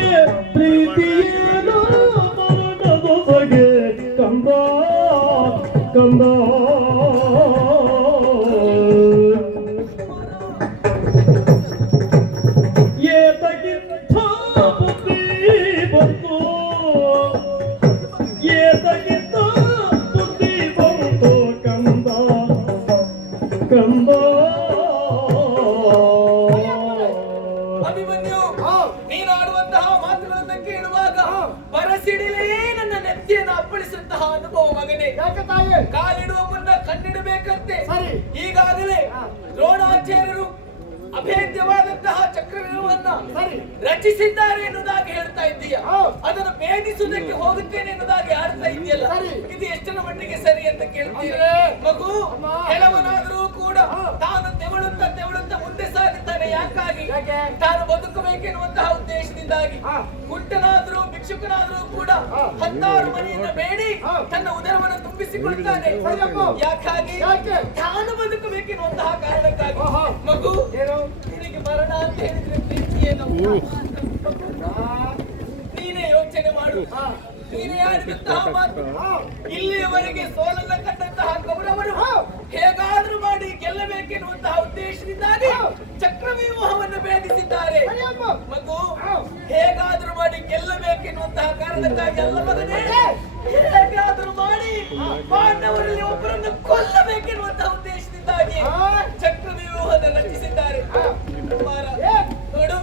ಪ್ರೀತಿಯೇನೋ ಮರಣದೊಳಗೆ ಕಂದ ಕಂದ ಏತಗಿತ್ತ ಬುದ್ಧಿ ಬಂತು ಏತಗಿತ್ತ ಬುದ್ಧಿ ಬಂತು ಕಂದ ಕಂದ ಅಭಿಮನ್ಯು, ನೀನಾಡುವಂತಹ ಮಾತುಗಳನ್ನ ಕೇಳುವಾಗ ಬರಸಿಡಿಲೇ ನನ್ನ ನೆತ್ತಿಯನ್ನು ಅಪ್ಪಳಿಸುವಂತಹ ಅನುಭವ ಮಗನೇ. ಯಾಕೆ ತಾಯಿ? ಕಾಲಿಡುವ ಮುನ್ನ ಕಣ್ಣಿಡಬೇಕಂತೆ. ಸರಿ. ಈಗಾಗಲೇ ದ್ರೋಣಾಚಾರ್ಯರು ಅಭೇದ್ಯವಾದಂತಹ ಚಕ್ರವ್ಯೂಹವನ್ನ ಸರಿ ರಚಿಸಿದ್ದಾರೆ ಎನ್ನುವುದಾಗಿ ಹೇಳ್ತಾ ಇದ್ದೀಯ. ಹೌದು. ಅದನ್ನು ಭೇದಿಸುವುದಕ್ಕೆ ಹೋಗುತ್ತೇನೆ ಎನ್ನುವುದಾಗಿ ಆಡ್ತಾ ಇದೆಯಲ್ಲ, ಸರಿ. ಇದು ಎಷ್ಟರ ಮಟ್ಟಿಗೆ ಸರಿ ಅಂತ ಕೇಳ್ತೀಯ? ಅಂದ್ರೆ? ಮಗು ಅಮ್ಮ. ಕೆಲವನಾದರೂ ಕೂಡ ತಾನು ತೆವಳುತ್ತಾ ಮುಂದೆ ಸಾಗುತ್ತಾನೆ. ಯಾಕಾಗಿ? ಯಾಕೆ? ತಾನು ಬದುಕಬೇಕೆನ್ನುವಂತಹ ಉದ್ದೇಶದಿಂದಾಗಿ. ಕುಂಟನಾದ್ರೂ ಭಿಕ್ಷುಕನಾದ್ರೂ ಕೂಡ ಹತ್ತಾರು ಮನೆಯಿಂದ ಬೇಡಿ ತನ್ನ ಉದರವನ್ನು ತುಂಬಿಸಿಕೊಳ್ತಾನೆ. ಸರಿಯಪ್ಪ. ಯಾಕಾಗಿ? ಯಾಕೆ? ತಾನು ಬದುಕಬೇಕೆನ್ನುವಂತಹ ಕಾರಣಕ್ಕಾಗಿ. ಮಗು, ಏನು? ನಿನಗೆ ಮರಣ ಅಂತ ಹೇಳಿದ್ರೆ ಪ್ರೀತಿ ಏನು? ನೀನೇ ಯೋಚನೆ ಮಾಡು. ನೀನೇ ಆಡಿದಂತಹ ಮಾತು. ಇಲ್ಲಿಯವರೆಗೆ ಸೋಲನ್ನ ಕಂಡಂತಹ ಕೌರವರು ಹೇಗಾದ್ರೂ ಮಾಡಿ ಗೆಲ್ಲಬೇಕೆನ್ನುವಂತಹ ಉದ್ದೇಶದಿಂದಾಗಿ ಚಕ್ರವ್ಯೂಹವನ್ನು ಭೇದಿಸಿದ್ದಾರೆ. ಮಗು, ಹೇಗಾದ್ರೂ ಮಾಡಿ ಗೆಲ್ಲಬೇಕೆನ್ನುವಂತಹ ಕಾರಣಕ್ಕಾಗಿ ಅಲ್ಲ ಮಗನೇ, ಹೇಗಾದ್ರೂ ಮಾಡಿ ಪಾಂಡವರಲ್ಲಿ ಒಬ್ಬರನ್ನು ಕೊಲ್ಲಬೇಕೆನ್ನುವಂತಹ ಉದ್ದೇಶದಿಂದಾಗಿ ಚಕ್ರವ್ಯೂಹವನ್ನು ರಚಿಸಿದ್ದಾರೆ. ಕುಮಾರ, ನೋಡು,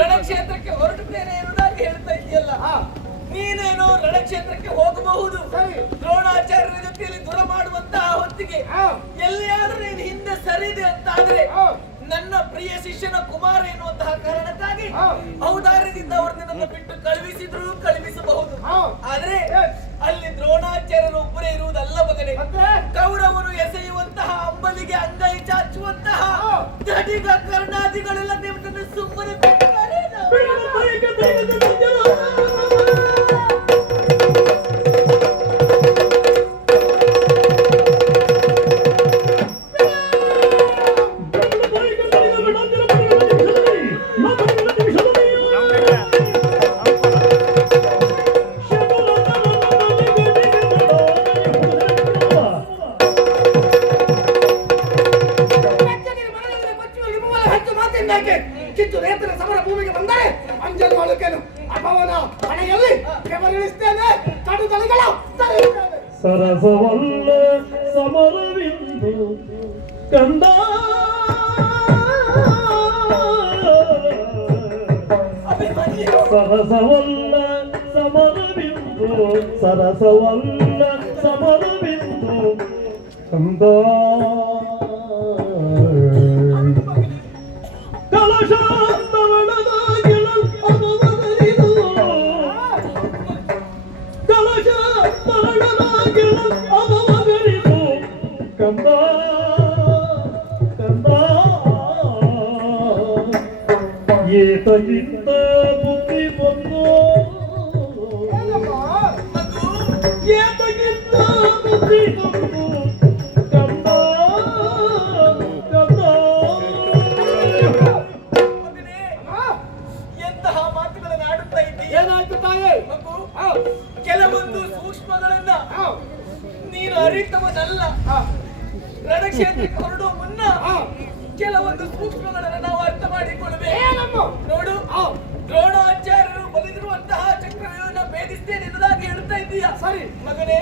ರಣಕ್ಷೇತ್ರಕ್ಕೆ ಹೊರಡುತ್ತೇನೆ ಎನ್ನುವುದಾಗಿ ಹೇಳ್ತಾ ಇದೆಯಲ್ಲ, ನೀನೇನು ರಣಕ್ಷೇತ್ರಕ್ಕೆ ಹೋಗಬಹುದು. ದ್ರೋಣಾಚಾರ್ಯರ ಜೊತೆಯಲ್ಲಿ ದೂರ ಮಾಡುವಂತಹ ಹೊತ್ತಿಗೆ ಎಲ್ಲಿಯಾದ್ರೂ ನೀನು ಹಿಂದೆ ಸರಿದೆ ಅಂತಾದ್ರೆ ನನ್ನ ಪ್ರಿಯ ಶಿಷ್ಯನ ಕುಮಾರ ಎನ್ನುವಂತಹ ಕಾರಣಕ್ಕಾಗಿ ಔದಾರ್ಯದಿಂದ ಅವರು ನಿನ್ನನ್ನು ಬಿಟ್ಟು ಕಳುಹಿಸಬಹುದು. ಆದ್ರೆ ಅಲ್ಲಿ ದ್ರೋಣಾಚಾರ್ಯರು ಒಬ್ಬರೇ ಇರುವುದಲ್ಲ ಮಗನೇ. ಕೌರವರು ಎಸೆಯುವಂತಹ ಅಂಬಲಿಗೆ ಅಂಗೈ ಚಾಚುವಂತಹ ದಡಿಗ ಕರ್ಣಾದಿಗಳೆಲ್ಲ ನಿಮ್ಮನ್ನು ಸುಮ್ಮನೆ ಬಿಟ್ಟಿದ್ದಾರೆ. ಕಿತ್ತು ನೇತ್ರ ಸಮರ ಭೂಮಿಗೆ ಬಂದರೆ ಅಂಜಲು ಅಳುಕೆನು ಅಭವನ ಹಣೆಯಲ್ಲಿ ಕೆಮರಿಳಿಸ್ತೇನೆ ಕಡುತಳಿಗಳ ಸರಸವಲ್ಲ ಸಮರವಿಂದು ಕಂದ ಸರಸವಲ್ಲ ಸಮರವಿಂದು ಸರಸವಲ್ಲ ಸಮರವಿಂದು ಕಂದ ಕಂದ ಕಂದ ಏತಗಿಂತ ಬುದ್ಧಿ ಬಂದು ಏತಗಿಂತ ಬುದ್ಧಿ ಬಂದು ಕಂದ ಕಂದ. ಎಂತಹ ಮಾತುಗಳನ್ನು ಆಡುತ್ತಾ ಇದ್ದೀಯ? ಏನಾಯ್ತು ತಾಯಿ? ಮಗು, ಕೆಲವೊಂದು ಸೂಕ್ಷ್ಮಗಳನ್ನ ನೀನು ಅರಿತವನಲ್ಲ. ರಣಕ್ಷೇತ್ರಕ್ಕೆ ಹೊರಡುವ ಮುನ್ನ ಕೆಲವೊಂದು ಸೂಕ್ಷ್ಮಗಳನ್ನು ನಾವು ಅರ್ಥ ಮಾಡಿಕೊಳ್ಳಬೇಕು. ನೋಡು, ದ್ರೋಣಾಚಾರ್ಯರು ಬಲಿದಿರುವಂತಹ ಚಕ್ರವ್ಯೂಹನ ಭೇದಿಸ್ತೇನೆ ಎನ್ನುವುದಾಗಿ ಹೇಳ್ತಾ ಇದ್ದೀಯಾ? ಸರಿ ಮಗನೇ,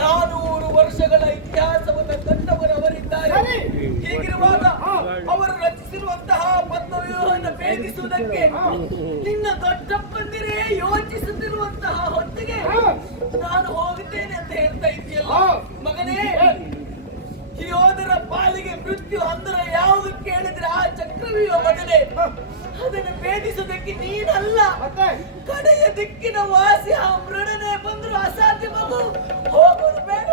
400 ವರ್ಷಗಳ ಇತಿಹಾಸವನ್ನು ಕಂಡವರವರಿದ್ದಾರೆ. ಹೀಗಿರುವಾಗ ಅವರು ರಚಿಸಿರುವಂತಹ ಪದ್ಮವ್ಯೂಹವನ್ನು ಭೇದಿಸುವುದಕ್ಕೆ ನಿನ್ನ ದೊಡ್ಡಪ್ಪಂದಿರೇ ಯೋಚಿಸುತ್ತಿರುವಂತಹ ಹೊತ್ತಿಗೆ ನಾನು ಹೋಗುತ್ತೇನೆ ಅಂತ ಹೇಳ್ತಾ ಇದ್ದೀಯಲ್ಲ ಮಗನೇ. ಯೋಧರ ಪಾಲಿಗೆ ಮೃತ್ಯು ಅಂದರೆ ಯಾವುದು ಕೇಳಿದ್ರೆ ಆ ಚಕ್ರವ್ಯೂಹ ಮಗನೇ. ಅದನ್ನು ಭೇದಿಸುವುದಕ್ಕೆ ನೀನಲ್ಲ, ಕಡೆಯ ದಿಕ್ಕಿನ ವಾಸಿ ಆ ಮೃಡನೆ ಬಂದ್ರು ಅಸಾಧ್ಯ ಮಗು. ಹೋಗೋದು ಬೇಡ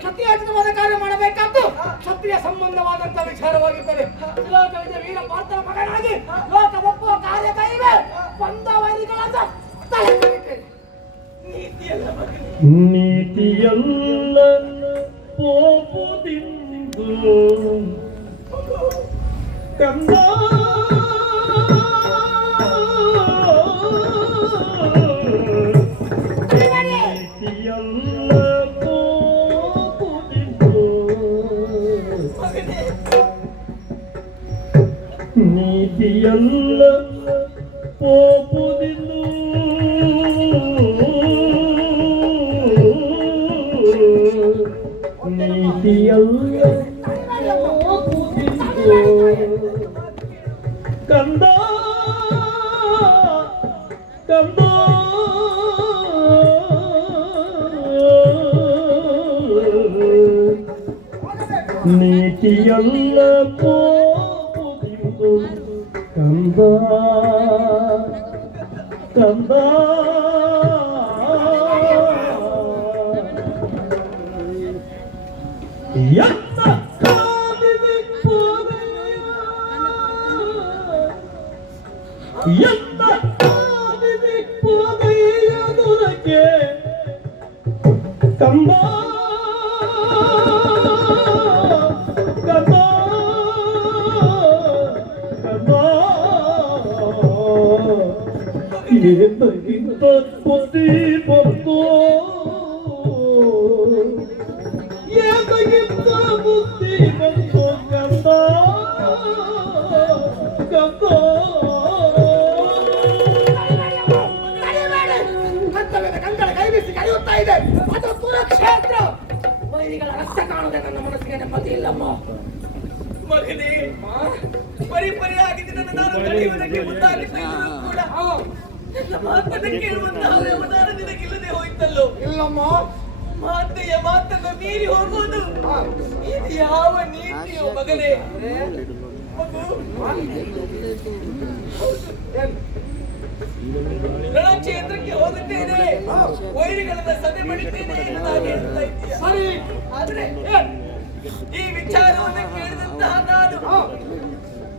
ಕ್ಷತ್ರಿಯಾಚಿತವಾದ ಕಾರ್ಯ ಮಾಡಬೇಕಾದ್ದು ಕ್ಷತ್ರಿಯ ಸಂಬಂಧವಾದಂತಹ ವಿಚಾರವಾಗಿರುತ್ತದೆ. ಲೋಕವಿದೆ ವೀರ ಪಾರ್ಥನ ಮಗನಾಗಿ ಲೋಕ ಒಪ್ಪುವ ಕಾರ್ಯ ಕೈಗೆ ಬಂದವರಿಗಳಾದ ನೀತಿಯಲ್ಲ ಪೋಪುದಿಂದು ಕಂದ ನೀತಿಯಲ್ಲ ನೀತಿಯಲ್ಲ ಪೋಪುದಿನ್ನು ನೀತಿಯಲ್ಲ ಪೋಪುದಿನ್ನು ಕಂದ ಕಂದ ನೀತಿಯಲ್ಲ ಪೋಪುದಿನ್ನು ಕಂದ ಕಂದ ಎನ್ನ ಕಾದಿದೆ ಪೋದೆಯ ಎನ್ನ ಕಾದಿದೆ ಪೋದೆಯ ದುರಕ್ಕೆ ಕಂದ ಇಂತ ಬುದ್ಧಿ ಬಂತು ಏತಗಿಂತ ಬುದ್ಧಿ ಬಂತು ಕಂದ ಕಂದ ಕರ್ತವ್ಯದ ಕಂಕಣ ಕೈ ಬೀಸಿ ಕರೆಯುತ್ತಾ ಇದೆ. ಅದು ಕುರುಕ್ಷೇತ್ರ. ವೈರಿಗಳ ರಕ್ತ ಕಾಣದೆ ನನ್ನ ಮನಸ್ಸಿಗೆ ನೆಮ್ಮದಿ ಇಲ್ಲಮ್ಮ ಮಗನೇ. ಪರಿಪರಿಯಾಗಿದೆ ನಾನು ತಡೆಯುವುದಕ್ಕೆ ಮುಂದಾಗಿದ್ದರೂ ಕೂಡ ನನ್ನ ಮಾತನ್ನು ಕೇಳುವಂತಹ ವ್ಯವಧಾನ ನಿನಗಿಲ್ಲದೆ ಹೋಯ್ತಲ್ಲೋ. ಇಲ್ಲಮ್ಮ, ಮಾತೆಯ ಮಾತನ್ನು ಮೀರಿ ಹೋಗುವುದು ಇದು ಯಾವ ನೀತಿಯೋ ಮಗನೇ. ಮಗು, ರಣಕ್ಷೇತ್ರಕ್ಕೆ ಹೋಗುತ್ತೇನೆ, ವೈರಿಗಳನ್ನ ಸದೆ ಬಡಿತೇನೆ ಎನ್ನುವುದಾಗಿ ಹೇಳ್ತಾ ಇದ್ದೀಯ. ಸರಿ, ಆದ್ರೆ ಈ ವಿಚಾರವನ್ನು ಕೇಳಿದಂತಹ ನಾನು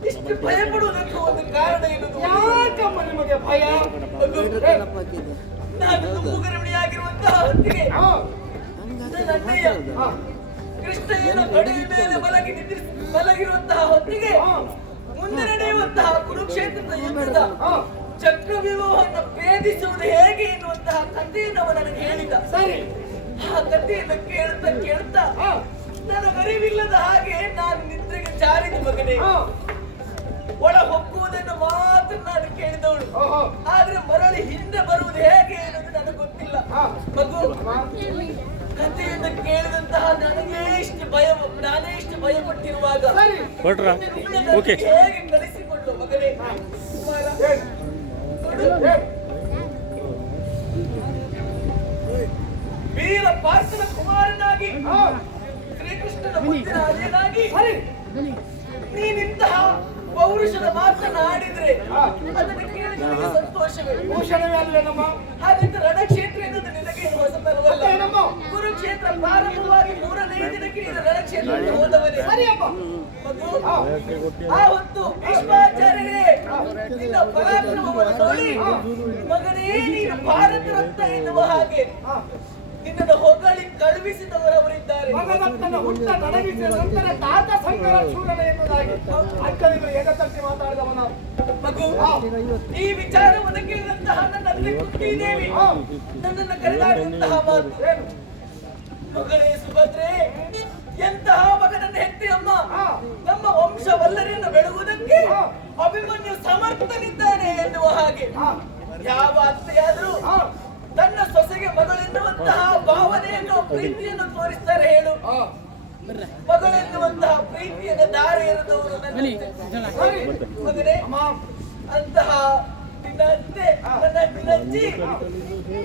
ಇಷ್ಟು ಭಯ ಪಡುವುದಕ್ಕೆ ಒಂದು ಕಾರಣ ಎನ್ನುವುದು. ಯಾಕಮ್ಮ ನಿಮಗೆ ಭಯ? ನಾನು ತುಂಬುಗರವಣಿಯಾಗಿರುವಂತಹ ಹೊತ್ತಿಗೆ ನನ್ನ ಅಣ್ಣಯ್ಯ ಕೃಷ್ಣಯ್ಯನ ಗಡಿಯ ಮೇಲೆ ಮಲಗಿರುವಂತಹ ಹೊತ್ತಿಗೆ ಮುಂದೆ ನಡೆಯುವಂತಹ ಕುರುಕ್ಷೇತ್ರದ ಯುದ್ಧದ ಚಕ್ರವ್ಯೂಹವನ್ನು ಭೇದಿಸುವುದು ಹೇಗೆ ಎನ್ನುವಂತಹ ಕಥೆಯನ್ನು ಅವನು ನನಗೆ ಹೇಳಿದ. ಸರಿ, ಆ ಕಥೆಯನ್ನು ಕೇಳ್ತಾ ಕೇಳ್ತಾ ನನಗರಿವಿಲ್ಲದ ಹಾಗೆ ನಾನು ನಿದ್ರೆಗೆ ಜಾರಿದ ಮಗನೇ. ಒಳ ಹೊಕ್ಕುವುದನ್ನು ಮಾತ್ರ ನಾನು ಕೇಳಿದವಳು, ಆದ್ರೆ ಮರಳಿ ಹಿಂದೆ ಬರುವುದು ಹೇಗೆ ಎನ್ನುವುದು ನನಗೆ ಗೊತ್ತಿಲ್ಲ. ಮಗು, ಕಥೆಯನ್ನು ಕೇಳಿದಂತಹ ನಾನೇ ಇಷ್ಟು ಭಯಪಟ್ಟಿರುವಾಗ ಹೇಗೆ ಕಳಿಸಿಕೊಳ್ಳು ಮಗನೇ. ವೀರ ಪಾರ್ಥನ ಕುಮಾರನಾಗಿ ಶ್ರೀಕೃಷ್ಣನ ಮುದ್ದಿನ ಅಳಿಯನಾಗಿ ನೀನಿಂತಹ ಪೌರುಷದ ಮಾತನಾಡಿದ್ರೆ ಅದನ್ನು ಕೇಳಿ ನನಗೆ ಸಂತೋಷವೇ. ಭೂಷಣವೇ ಅಲ್ಲ ನಮ್ಮ. ಹಾಗಂತ ರಣಕ್ಷೇತ್ರ ಎನ್ನುವುದು ನಿನಗೆ ಏನು ಹೊಸತನವಲ್ಲ. ಏನಮ್ಮ? ಕುರುಕ್ಷೇತ್ರ ಪ್ರಾರಂಭವಾಗಿ 3ನೇ ದಿನಕ್ಕೆ ನೀನು ರಣಕ್ಷೇತ್ರಕ್ಕೆ ಹೋದವನೇ. ಸರಿಯಪ್ಪ. ಮಗು, ಆ ಹೊತ್ತು ಭೀಷ್ಮಾಚಾರ್ಯರೇ ನಿನ್ನ ಪರಾಕ್ರಮವನ್ನು ನೋಡಿ ಮಗನೇ ನೀನು ಭಾರತ ರತ್ನ ಎನ್ನುವ ಹಾಗೆ ನಿನ್ನನ್ನು ಹೊಗಳಿ ಕಳುಹಿಸಿದವರವರಿದ್ದಾರೆ. ಮಗದತ್ತನ ಹುಟ್ಟ ನಡಗಿಸಿದ ನಂತರ ತಾತ ಸಂಕರ ಶೂರನ ಎನ್ನುವುದಾಗಿ ಅಕ್ಕನಿಗೆ ಎಡತಟ್ಟಿ ಮಾತಾಡಿದವನ ಮಗು, ಈ ವಿಚಾರವನ್ನು ಕೇಳಿದಂತಹ ನನ್ನ ಕುಂತಿ ದೇವಿ ನನ್ನನ್ನು ಕರೆದಾಡುವಂತಹ ಮಾತು ಏನು? ಮಗಳೇ ಸುಭದ್ರೆ, ಎಂತಹ ಮಗನನ್ನು ಹೆತ್ತಿ ಅಮ್ಮ ನಮ್ಮ ವಂಶವಲ್ಲರೆಯನ್ನು ಬೆಳಗುವುದಕ್ಕೆ ಅಭಿಮನ್ಯು ಸಮರ್ಥನಿದ್ದಾನೆ ಎನ್ನುವ ಹಾಗೆ ಯಾವ ಅತ್ತೆಯಾದರೂ ತನ್ನ ಸೊಸೆಗೆ ಮಗಳೆನ್ನುವಂತಹ ಭಾವನೆಯನ್ನು ಪ್ರೀತಿಯನ್ನು ತೋರಿಸ್ತಾರೆ ಹೇಳು. ಮಗಳೆನ್ನುವಂತಹ ಪ್ರೀತಿಯನ್ನು ದಾರಿ ಎರೆದವರು ಮಗನೇ. ಅಂತಹ ನಿನ್ನ ಅತ್ತೆ ನನ್ನ ನಿನ್ನಜ್ಜಿ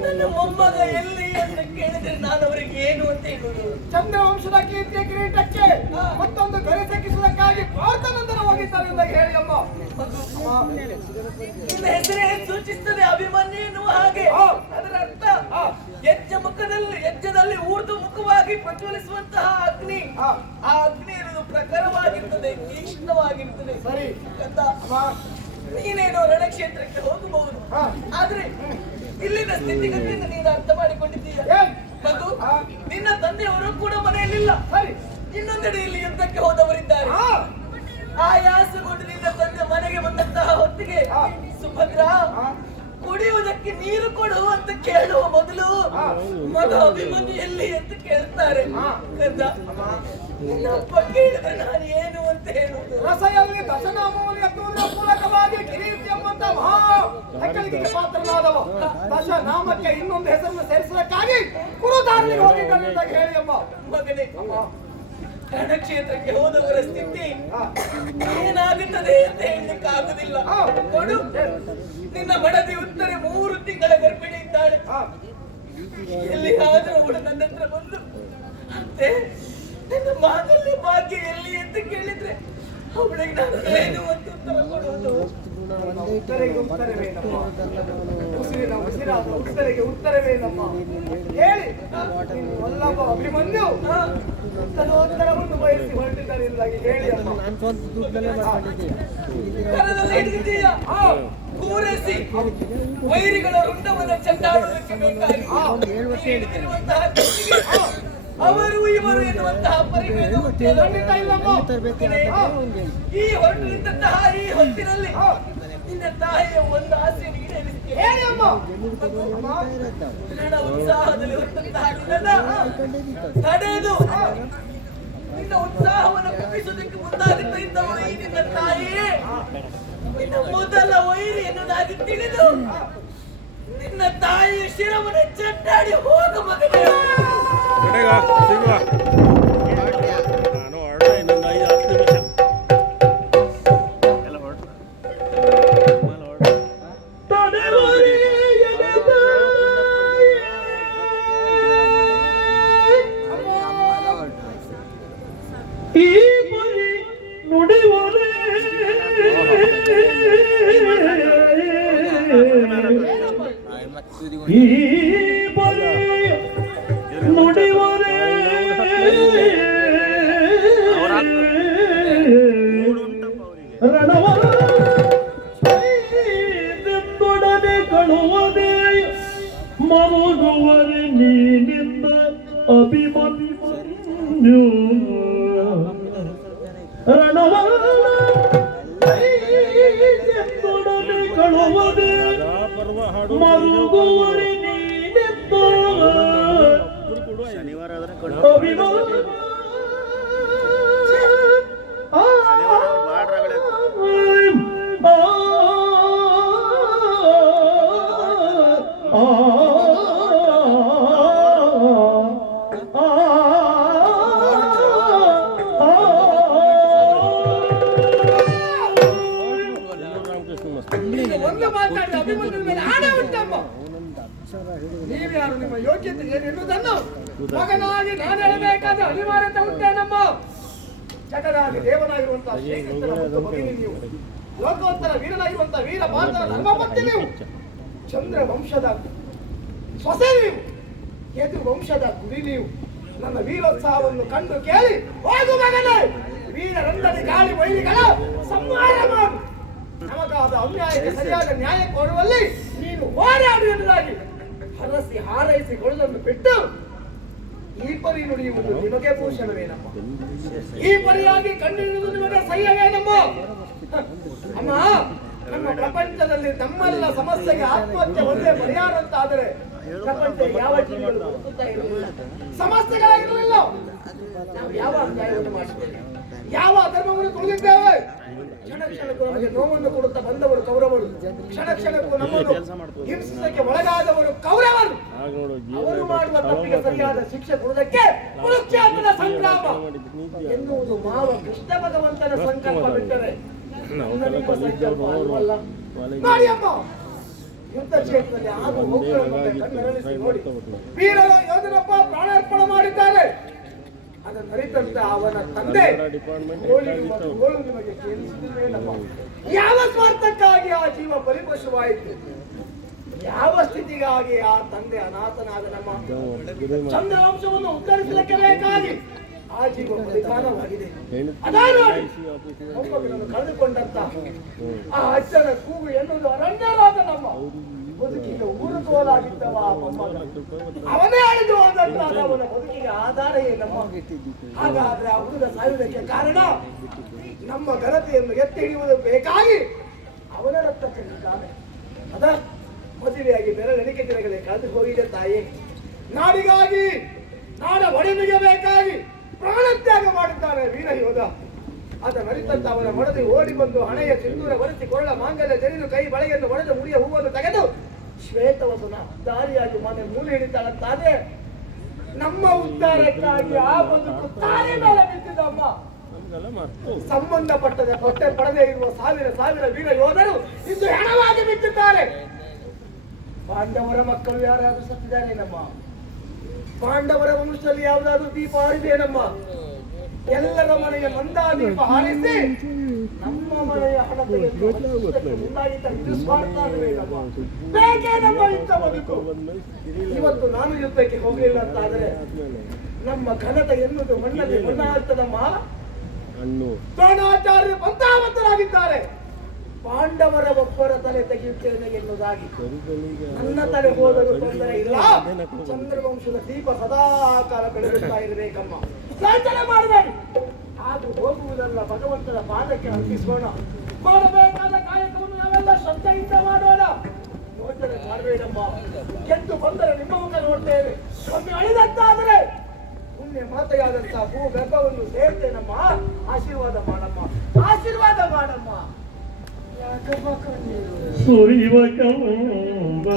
ನನ್ನ ಮೊಮ್ಮಗ ಎಲ್ಲಿ ಅಂತ ಕೇಳಿದ್ರೆ ನಾನು ಅವರಿಗೆ ಏನು ಅಂತ ಹೇಳುವುದು? ಚಂದ್ರವಂಶದ ಕೀರ್ತಿಯ ಕಿರೀಟಕ್ಕೆ ಮತ್ತೊಂದು ಗರಿ ಸಿಕ್ಕಿಸುವುದಕ್ಕಾಗಿ ಭಾರತನಂದನ ಹೋಗಿದ್ದಾರೆ ಎಂದಾಗಿ ಹೇಳಿ ಅಮ್ಮ. ನಿನ್ನ ಹೆಸರೇ ಸೂಚಿಸ್ತದೆ ಅಭಿಮನ್ಯು ಎನ್ನುವ ಹಾಗೆ. ಅದರ ಅರ್ಥ ಯಜ್ಞದಲ್ಲಿ ಊರ್ಧ್ವ ಮುಖವಾಗಿ ಪ್ರಜ್ವಲಿಸುವಂತಹ ಅಗ್ನಿ. ಆ ಅಗ್ನಿ ಇರುವುದು ಪ್ರಖರವಾಗಿರ್ತದೆ, ತೀಕ್ಷ್ಣವಾಗಿರ್ತದೆ. ಸರಿ ಅಂತ ನೀನೇನೋ ರಣಕ್ಷೇತ್ರಕ್ಕೆ ಹೋಗಬಹುದು, ಆದ್ರೆ ಇಲ್ಲಿನ ಸ್ಥಿತಿಗತಿಯನ್ನು ನೀನು ಅರ್ಥ ಮಾಡಿಕೊಂಡಿದ್ದೀಯ ಮಗು. ನಿನ್ನ ತಂದೆಯವರು ಕೂಡ ಮನೆಯಲ್ಲಿಲ್ಲ. ಇನ್ನೊಂದೆಡೆ ಇಲ್ಲಿ ಯುದ್ಧಕ್ಕೆ ಹೋದವರಿದ್ದಾರೆ. ಆಯಾಸಗೊಂಡು ನಿನ್ನ ತಂದೆ ಮನೆಗೆ ಬಂದಂತಹ ಹೊತ್ತಿಗೆ ಸುಭದ್ರ ಕುಡಿಯುವುದಕ್ಕೆ ನೀರು ಕೊಡು ಅಂತ ಕೇಳುವ ಮೊದಲು ಮಗ ಅಭಿಮನ್ಯು ಎಲ್ಲಿ ಅಂತ ಕೇಳ್ತಾರೆ. ನಿನ್ನಪ್ಪ ಕೇಳಿದ್ರೆ ನಾನು ಏನು ಅಂತ ಹೇಳುವುದು? ರಸಯಲ್ಲಿ ದಶನಾಮವನ್ನು ಎತ್ತುವುದರ ಮೂಲಕವಾಗಿ ಕಿರೀಟಿ ಎಂಬಂತ ಮಹಾ ಹೆಗ್ಗಳಿಕೆಗೆ ಪಾತ್ರನಾದವ. ದಶನಾಮಕ್ಕೆ ಇನ್ನೊಂದು ಹೆಸರನ್ನು ಸೇರಿಸುವುದಕ್ಕಾಗಿ ಕುರುಧಾರಿಗೆ ಹೋಗಿದ್ದಾಗಿ ಹೇಳಿ ಅಮ್ಮ. ಮಗನೇ, ರಣಕ್ಷೇತ್ರಕ್ಕೆ ಹೋದವರ ಸ್ಥಿತಿ ಏನಾಗುತ್ತದೆ ಅಂತ ಹೇಳಲಿಕ್ಕೆ ಆಗುದಿಲ್ಲ. ನೋಡು, ನಿನ್ನ ಮಡದಿ ಉತ್ತರೆ 3 ತಿಂಗಳ ಗರ್ಭಿಣಿ ಇದ್ದಾಳೆ. ಎಲ್ಲಿಯಾದರೂ ಅವಳು ನನ್ನ ಹತ್ರ ಬಂದು ಅಂತೆ ನಿನ್ನ ಮಾಂಗಲ್ಯ ಭಾಗ್ಯ ಎಲ್ಲಿ ಅಂತ ಕೇಳಿದ್ರೆ ಅವಳಿಗೆ ನಾನು ಏನು ಅಂತ ಉತ್ತರ ಕೊಡುವುದು? ಉತ್ತರೆಗೆ ಉತ್ತರವೇನಮ್ಮ? ಉಸಿರಿನ ಉಸಿರಾದ ಉತ್ತರೆಗೆ ಉತ್ತರವೇನಮ್ಮ? ಹೇಳಿ. ವಲ್ಲಭ ಅಭಿಮನ್ಯು ಉತ್ತರೋತ್ತರವನ್ನು ಬಯಸಿ ಹೊರಟಿದ್ದಾರೆ ಎಂದಾಗಿ ಹೇಳಿ ಅಮ್ಮ. ಕರದಲ್ಲಿ ಹಿಡಿದಿದ್ದೀಯ ಪೂರೈಸಿ ವೈರಿಗಳ ರುಂಡವನ್ನು ಚೆಂಡಾಡುವುದಕ್ಕೆ ಬೇಕಾಗಿ ಹೇಳಿದಿರುವಂತಹ ಅವರು ಇವರು ಎನ್ನುವಂತಹ ಪರಿವೇದ ಈ ಹೊರಟಿದ್ದಂತಹ ಈ ಹೊತ್ತಿನಲ್ಲಿ ನಿನ್ನ ತಾಯಿಯ ಒಂದು ಆಸೆ ಈಡೇರಿಸಿದೆ. ಹೇಳಿ ಅಮ್ಮ. ನನ್ನ ಉತ್ಸಾಹದಲ್ಲಿ ಹೊರಟಂತಹ ತಡೆದು ನಿನ್ನ ಉತ್ಸಾಹವನ್ನು ಕುಗ್ಗಿಸುವುದಕ್ಕೆ ಮುಂದಾಗುತ್ತಾ ಇದ್ದವಳು ಈ ನಿನ್ನ ತಾಯಿಯೇ ನಿನ್ನ ಮೊದಲ ವೈರಿ ಎನ್ನುವುದಾಗಿ ತಿಳಿದು ನಿನ್ನ ತಾಯಿಯ ಶಿರವನ್ನು ಚೆಂಡಾಡಿ ಹೋಗ ಮಗನೇ. ನಾನು ಹೊರಡ ಇನ್ನೊಂದು 5-10 ನಿಮಿಷ ಎಲ್ಲ ಹೊರಟ ಈ ಬರಿ ನುಡಿವರೇ ಈ ಬರಿ ನುಡಿವರೇ ರಣವೊಡನೆ ಕಳುವದೆ ಮರುಗುವರೆ ನೀನಿಂದ ಅಭಿಮನ್ಯು ರಣವೊಡನೆ ಕಳುವದೆ ಮರುಗುವರೆ ನೀನಿಂದ ಶನಿವಾರ ಆದ್ರೆ ಅಭಿಮನ್ಯು ಒಂದು ಮಾತಾಡಿದ ಅಭಿಮನ್ಯು ಮೇಲೆ ಆಣೆ ಉಂಟಮ್ಮ. ನೀವ್ಯಾರು, ನಿಮ್ಮ ಯೋಗ್ಯತೆ ಏನೆನ್ನುವುದನ್ನು ಮಗನಾಗಿ ನಾನು ಹೇಳಬೇಕಾದ ಅನಿವಾರ್ಯತೆ ಉಂಟೇನಮ್ಮ. ಜಗದಾಗಿ ದೇವನಾಗಿರುವಂತಹ ಶ್ರೀಕೃಷ್ಣನ ಮುದ್ದು ಭಗಿನಿ ನೀವು, ಲೋಕೋತ್ತರ ವೀರನಾಗಿರುವಂತಹ ವೀರ ಭಾರತದ ಧರ್ಮಪತ್ನಿ ನೀವು, ಚಂದ್ರ ವಂಶದ ಸೊಸೆ ನೀವು. ಯದು ವಂಶದ ಗುಡಿ ನೀವು ನನ್ನ ವೀರೋತ್ಸಾಹವನ್ನು ಕಂಡು ಕೇಳಿ ಹೋಗು ಮಗನೇ, ವೀರರಂದನೆ ಗಾಳಿ ವೈರಿಗಳ ಸಂಹಾರ ಮಾಡು. ನಮಗಾದ ಅನ್ಯಾಯಕ್ಕೆ ಸರಿಯಾದ ನ್ಯಾಯ ಕೊಡುವಲ್ಲಿ ನೀನು ಹೋರಾಡು ಎನ್ನುವುದಾಗಿ ಹರಸಿ ಹಾರೈಸಿಕೊಳ್ಳುವುದನ್ನು ಬಿಟ್ಟು ಈ ಪರಿ ನುಡಿಯುವುದು ನಿಮಗೆ ಭೂಷಣವೇನಮ್ಮ? ಈ ಪರಿಯಾಗಿ ಕಂಡಿರುವುದು ನಿಮಗೆ ಸಹ್ಯವೇನಮ್ಮ? ಅಮ್ಮ, ನಮ್ಮ ಪ್ರಪಂಚದಲ್ಲಿ ನಮ್ಮೆಲ್ಲ ಸಮಸ್ಯೆಗೆ ಆತ್ಮಹತ್ಯೆ ಒಂದೇ ಪರಿಹಾರ ಅಂತಾದರೆ ಪ್ರಪಂಚ ಯಾವ ಜೀವಿಗಳು ಬದುಕುತ್ತಾ ಇರಲಿಲ್ಲ, ಸಮಸ್ಯೆಗಳಾಗಿರಲಿಲ್ಲ. ನಾವು ಯಾವ ಅನ್ಯಾಯವನ್ನು ಮಾಡಿದ್ದೇವೆ, ಯಾವ ಅಧರ್ಮವನ್ನು ತುಳಿದಿದ್ದೇವೆ? ಕ್ಷಣ ಕ್ಷಣಕ್ಕೂ ನಮಗೆ ನೋವನ್ನು ಕೊಡುತ್ತಾ ಬಂದವರು ಕೌರವರು, ಕ್ಷಣ ಕ್ಷಣಕ್ಕೂ ನಮ್ಮನ್ನು ಹಿಂಸೆಗೆ ಒಳಗಾದವರು ಕೌರವರು. ಅವರು ಮಾಡುವ ತಪ್ಪಿಗೆ ಸರಿಯಾದ ಶಿಕ್ಷೆ ಕೊಡುವುದಕ್ಕೆ ಕುರುಕ್ಷೇತ್ರದ ಸಂಗ್ರಾಮ ಎನ್ನುವುದು ಮಾವ ಕೃಷ್ಣ ಭಗವಂತನ ಸಂಕಲ್ಪ ಬಿಟ್ಟರೆ ಸಂಕಲ್ಪ ಅಲ್ವಲ್ಲ. ನೋಡಿ ಅಮ್ಮ, ಯುದ್ಧ ಕ್ಷೇತ್ರದಲ್ಲಿ ಆಗ ಹೋಗುಗಳ ಮುಂದೆ ಕಣ್ಣರಳಿಸಿ ನೋಡಿ, ವೀರರ ಯೋಧನಪ್ಪ ಪ್ರಾಣಾರ್ಪಣೆ ಮಾಡಿದ್ದಾರೆ. ಅದನ್ನು ಅರಿತಂತ ಅವನ ತಂದೆ ಗೋಳು ನಿಮಗೆ ಕೇಳಿಸುತ್ತೇನಮ್ಮ? ಯಾವ ಸ್ವಾರ್ಥಕ್ಕಾಗಿ ಆ ಜೀವ ಬಲಿಪಶುವಾಯಿತು? ಯಾವ ಸ್ಥಿತಿಗಾಗಿ ಆ ತಂದೆ ಅನಾಥನಾದ ನಮ್ಮ ಚಂದ್ರವಂಶವನ್ನು ಉದ್ಧರಿಸಲಿಕ್ಕೆ ಬೇಕಾಗಿ ಆ ಜೀವ ಬಲಿದಾನವಾಗಿದೆ. ಅದಾ ನೋಡಿ, ಮೊಮ್ಮಗನನ್ನು ಕಳೆದುಕೊಂಡಂತ ಆ ಅಜ್ಜನ ಕೂಗು ಎನ್ನುವುದು ಅರಣ್ಯರಾದ ನಮ್ಮ ಬದುಕಿಗೆ ಊರು ತೋಲಾಗಿದ್ದವ ಆ ಮೊಮ್ಮಗ. ಅವನೇ ಅಳಿದು ಹೋದಂತಾದ ಅವನ ಬದುಕಿಗೆ ಆಧಾರ ಏನಮ್ಮ? ಹಾಗಾದ್ರೆ ಆ ಹುಡುಗ ಸಾಯುವುದಕ್ಕೆ ಕಾರಣ ನಮ್ಮ ಘನತೆಯನ್ನು ಎತ್ತಿ ಹಿಡಿಯುವುದು ಬೇಕಾಗಿ ಅವನ ರಕ್ತ ಚೆಲ್ಲಿದ್ದಾನೆ. ಅದ ಮದುವೆಯಾಗಿ ಬೆರಳೆಣಿಕೆ ದಿನಗಳೇ ಕಳೆದು ಹೋಗಿದೆ ತಾಯಿ. ನಾಡಿಗಾಗಿ, ನಾಡ ಒಡೆನಿಗೆ ಬೇಕಾಗಿ ಪ್ರಾಣತ್ಯಾಗ ಮಾಡಿದ್ದಾನೆ ವೀರ ಯೋಧ. ಅದನ್ನು ಅರಿತಂತ ಅವನ ಮಡದಿ ಓಡಿ ಬಂದು ಹಣೆಯ ಸಿಂಧೂರ ಒರೆಸಿ ಕೊರಳ ಮಾಂಗಲ್ಯ ಜರಿದು ಕೈ ಬಳೆಯನ್ನು ಒಡೆದು ಮುಡಿಯ ಹೂವನ್ನು ತೆಗೆದು ಶ್ವೇತವಸನ ದಾರಿಯಾಗಿ ಮನೆ ಮೂಲೆ ಹಿಡಿತಾಳಂತಾದ್ರೆ ನಮ್ಮ ಉದ್ಧಾರಕ್ಕಾಗಿ ಆ ಬದುಕು ತಾಯಿ ಮೇಲೆ ಬಿದ್ದಿದ್ದಮ್ಮ. ಸಂಬಂಧಪಟ್ಟದ ಹೊಟ್ಟೆ ಪಡೆದೇ ಇರುವ ಸಾವಿರ ಸಾವಿರ ವೀರ ಯೋಧರು ಇಂದು ಹೆಣವಾಗಿ ಬಿದ್ದಿದ್ದಾರೆ. ಪಾಂಡವರ ಮಕ್ಕಳು ಯಾರಾದ್ರೂ ಸತ್ತಿದ್ದಾರೆ ನಮ್ಮ? ಪಾಂಡವರ ವಂಶದಲ್ಲಿ ಯಾವುದಾದ್ರೂ ದೀಪ ಹಾರಿದೇನಮ್ಮ? ಎಲ್ಲರ ಮನೆಯ ಮಂದಾದೀಪ ಹಾರಿಸಿ ನಮ್ಮ ಮನೆಯ ಹಣತೆಯನ್ನು ಬೇಕೇ ನಮ್ಮ ಯುದ್ಧ ಬದುಕು. ಇವತ್ತು ನಾನು ಯುದ್ಧಕ್ಕೆ ಹೋಗಲಿಲ್ಲ ಅಂತಾದರೆ ನಮ್ಮ ಘನತೆ ಎನ್ನುವುದು ಮಣ್ಣಲ್ಲಿ ಮಣ್ಣ ಆಗ್ತದಮ್ಮ. ದ್ರೋಣಾಚಾರ್ಯರು ಪಂಚಾವತ್ತರಾಗಿದ್ದಾರೆ. ಪಾಂಡವರ ಒಬ್ಬರ ತಲೆ ತೆಗೆಯುತ್ತೇನೆ ಎನ್ನುವುದಾಗಿ ನನ್ನ ತಲೆ ಹೋದರೂ ತೊಂದರೆ ಇಲ್ಲ. ಚಂದ್ರವಂಶದ ದೀಪ ಸದಾಕಾಲ ಬೆಳಗುತ್ತಾ ಇರಬೇಕಮ್ಮ. ಯೋಚನೆ ಮಾಡಬೇಡಿ. ಹಾಗೂ ಹೋಗುವುದಲ್ಲ ಭಗವಂತನ ಪಾದಕ್ಕೆ ಅರ್ಪಿಸೋಣ. ಮಾಡಬೇಕಾದ ಕಾಯಕವನ್ನು ನಾವೆಲ್ಲ ಶ್ರದ್ಧೆಯಿಂದ ಮಾಡೋಣ. ಯೋಚನೆ ಮಾಡಬೇಡಮ್ಮ. ಗೆದ್ದು ಬಂದರೆ ನಿಮ್ಮ ಮುಖ ನೋಡ್ತೇವೆ. ಒಮ್ಮೆ ಅಳಿದಂತಾದರೆ ಪುಣ್ಯ ಮಾತೆಯಾದಂತಹ ಭೂ ಗರ್ಭವನ್ನು ಸೇರ್ತೇನಮ್ಮ. ಆಶೀರ್ವಾದ ಮಾಡಮ್ಮ, ಆಶೀರ್ವಾದ ಮಾಡಮ್ಮ. ಸುರಿವ ಕಂಬನಿಯಂ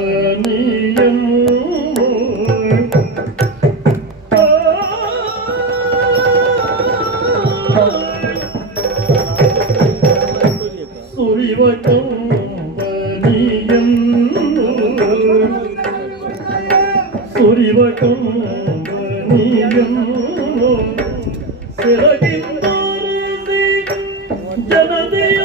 ಸುರಿವ ಕಂಬನಿಯಂ ಸುರಿವ ಕಂಬನಿಯಂ ಸೆರಗಿಂದರಿಸಿ ಜನತೆಯ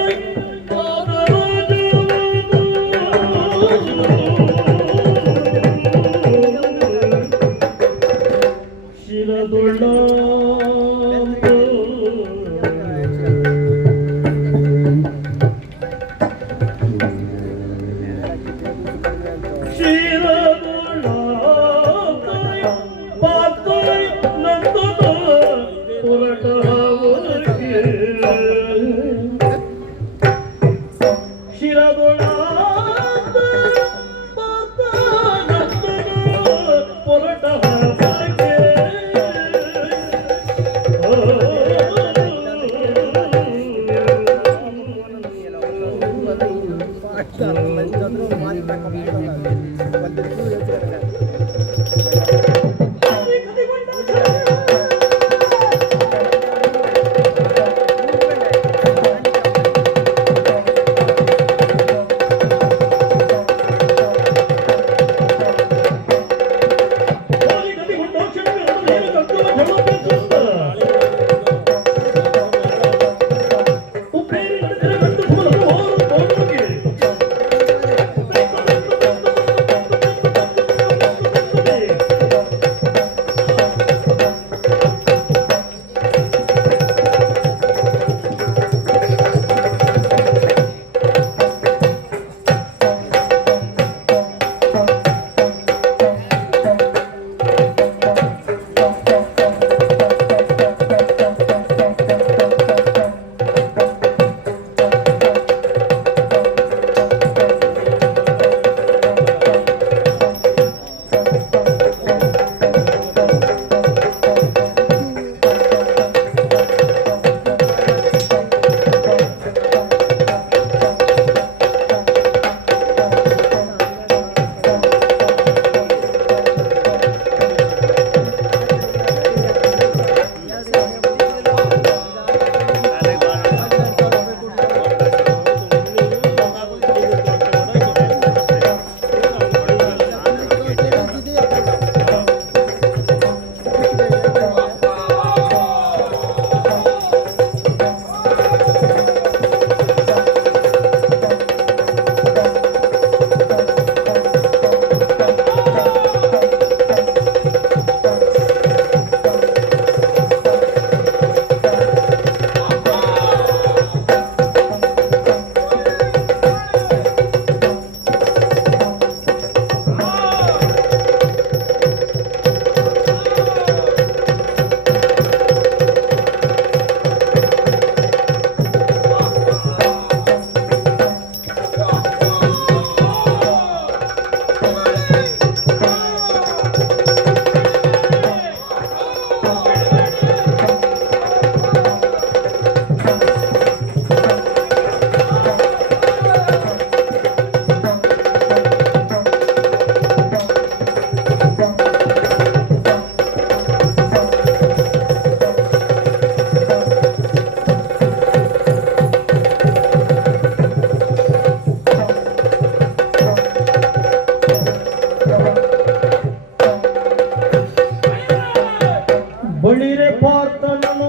ಪಾರ್ಥನನು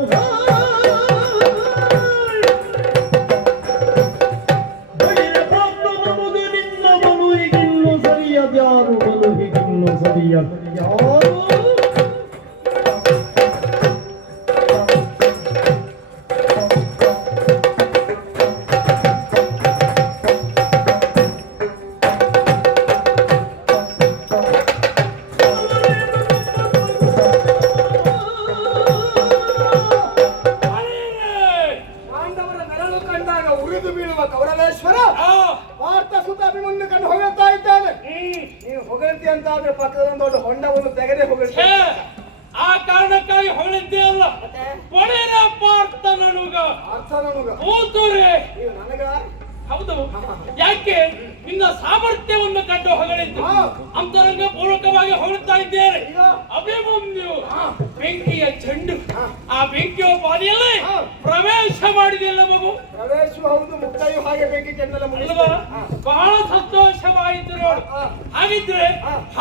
ಬಳಿರ ಪಾರ್ಥನ ಮಗ ನಿನ್ನ ಬಲು ಹೀಗಿನ್ನು ಸರಿಯದ್ಯಾರು ಬಲು ಹೀಗಿನ್ನು ಸರಿಯದ್ಯಾರು ಪಾಂಡವರ ನೆರಳು ಕಂಡಾಗ ಉರಿದು ಬೀಳುವ ಕೌರವೇಶ್ವರ ಪಾರ್ಥ ಸುತ ಅಭಿಮನ್ಯು ಕಂಡು ಹೊಗಳ್ತಾ ಇದ್ದಾನೆ. ನೀನು ಹೊಗಳ್ತಿ ಅಂತ ಆದ್ರೆ ಪಕ್ಕದೊಂದು ದೊಡ್ಡ ಹೊಂಡವನ್ನು ತೆಗೆದೇ ಹೊಗಳ್ತಿ. ಆ ಕಾರಣಕ್ಕಾಗಿ ಹೊಗಳಿದ್ದೇ ಅಲ್ಲ ಪಡೆರ ಪಾರ್ಥ ನನಗ ಅರ್ಥ ನಮಗ ಕೂತುರೆ ನೀವು ನನಗ ಹೌದು ಯಾಕೆ ನಿನ್ನ ಸಾಮರ್ಥ್ಯವನ್ನು ಕಂಡು ಹೊಗಳಿದ್ದು ಅಂತರಂಗ ಪೂರ್ವಕವಾಗಿ ಹೊಗಳ್ತಾ ಇದ್ದೇನೆ. ಅಭಿಮನ್ಯು ಬೆಂಕಿಯ ಚೆಂಡು ಆ ಬೆಂಕಿಯ ಪಾದಿಯಲ್ಲಿ ಪ್ರವೇಶ ಮಾಡಿದೆಯಲ್ಲ ಮಗು. ಪ್ರವೇಶ ಹೌದು, ಮುಕ್ತಾಯು ಹಾಗೆ ಬೆಂಕಿ ಚೆಂಡಲ ಅಲ್ವಾ ಬಹಳ ಸಂತೋಷವಾಯಿತು ನೋಡು. ಹಾಗಿದ್ರೆ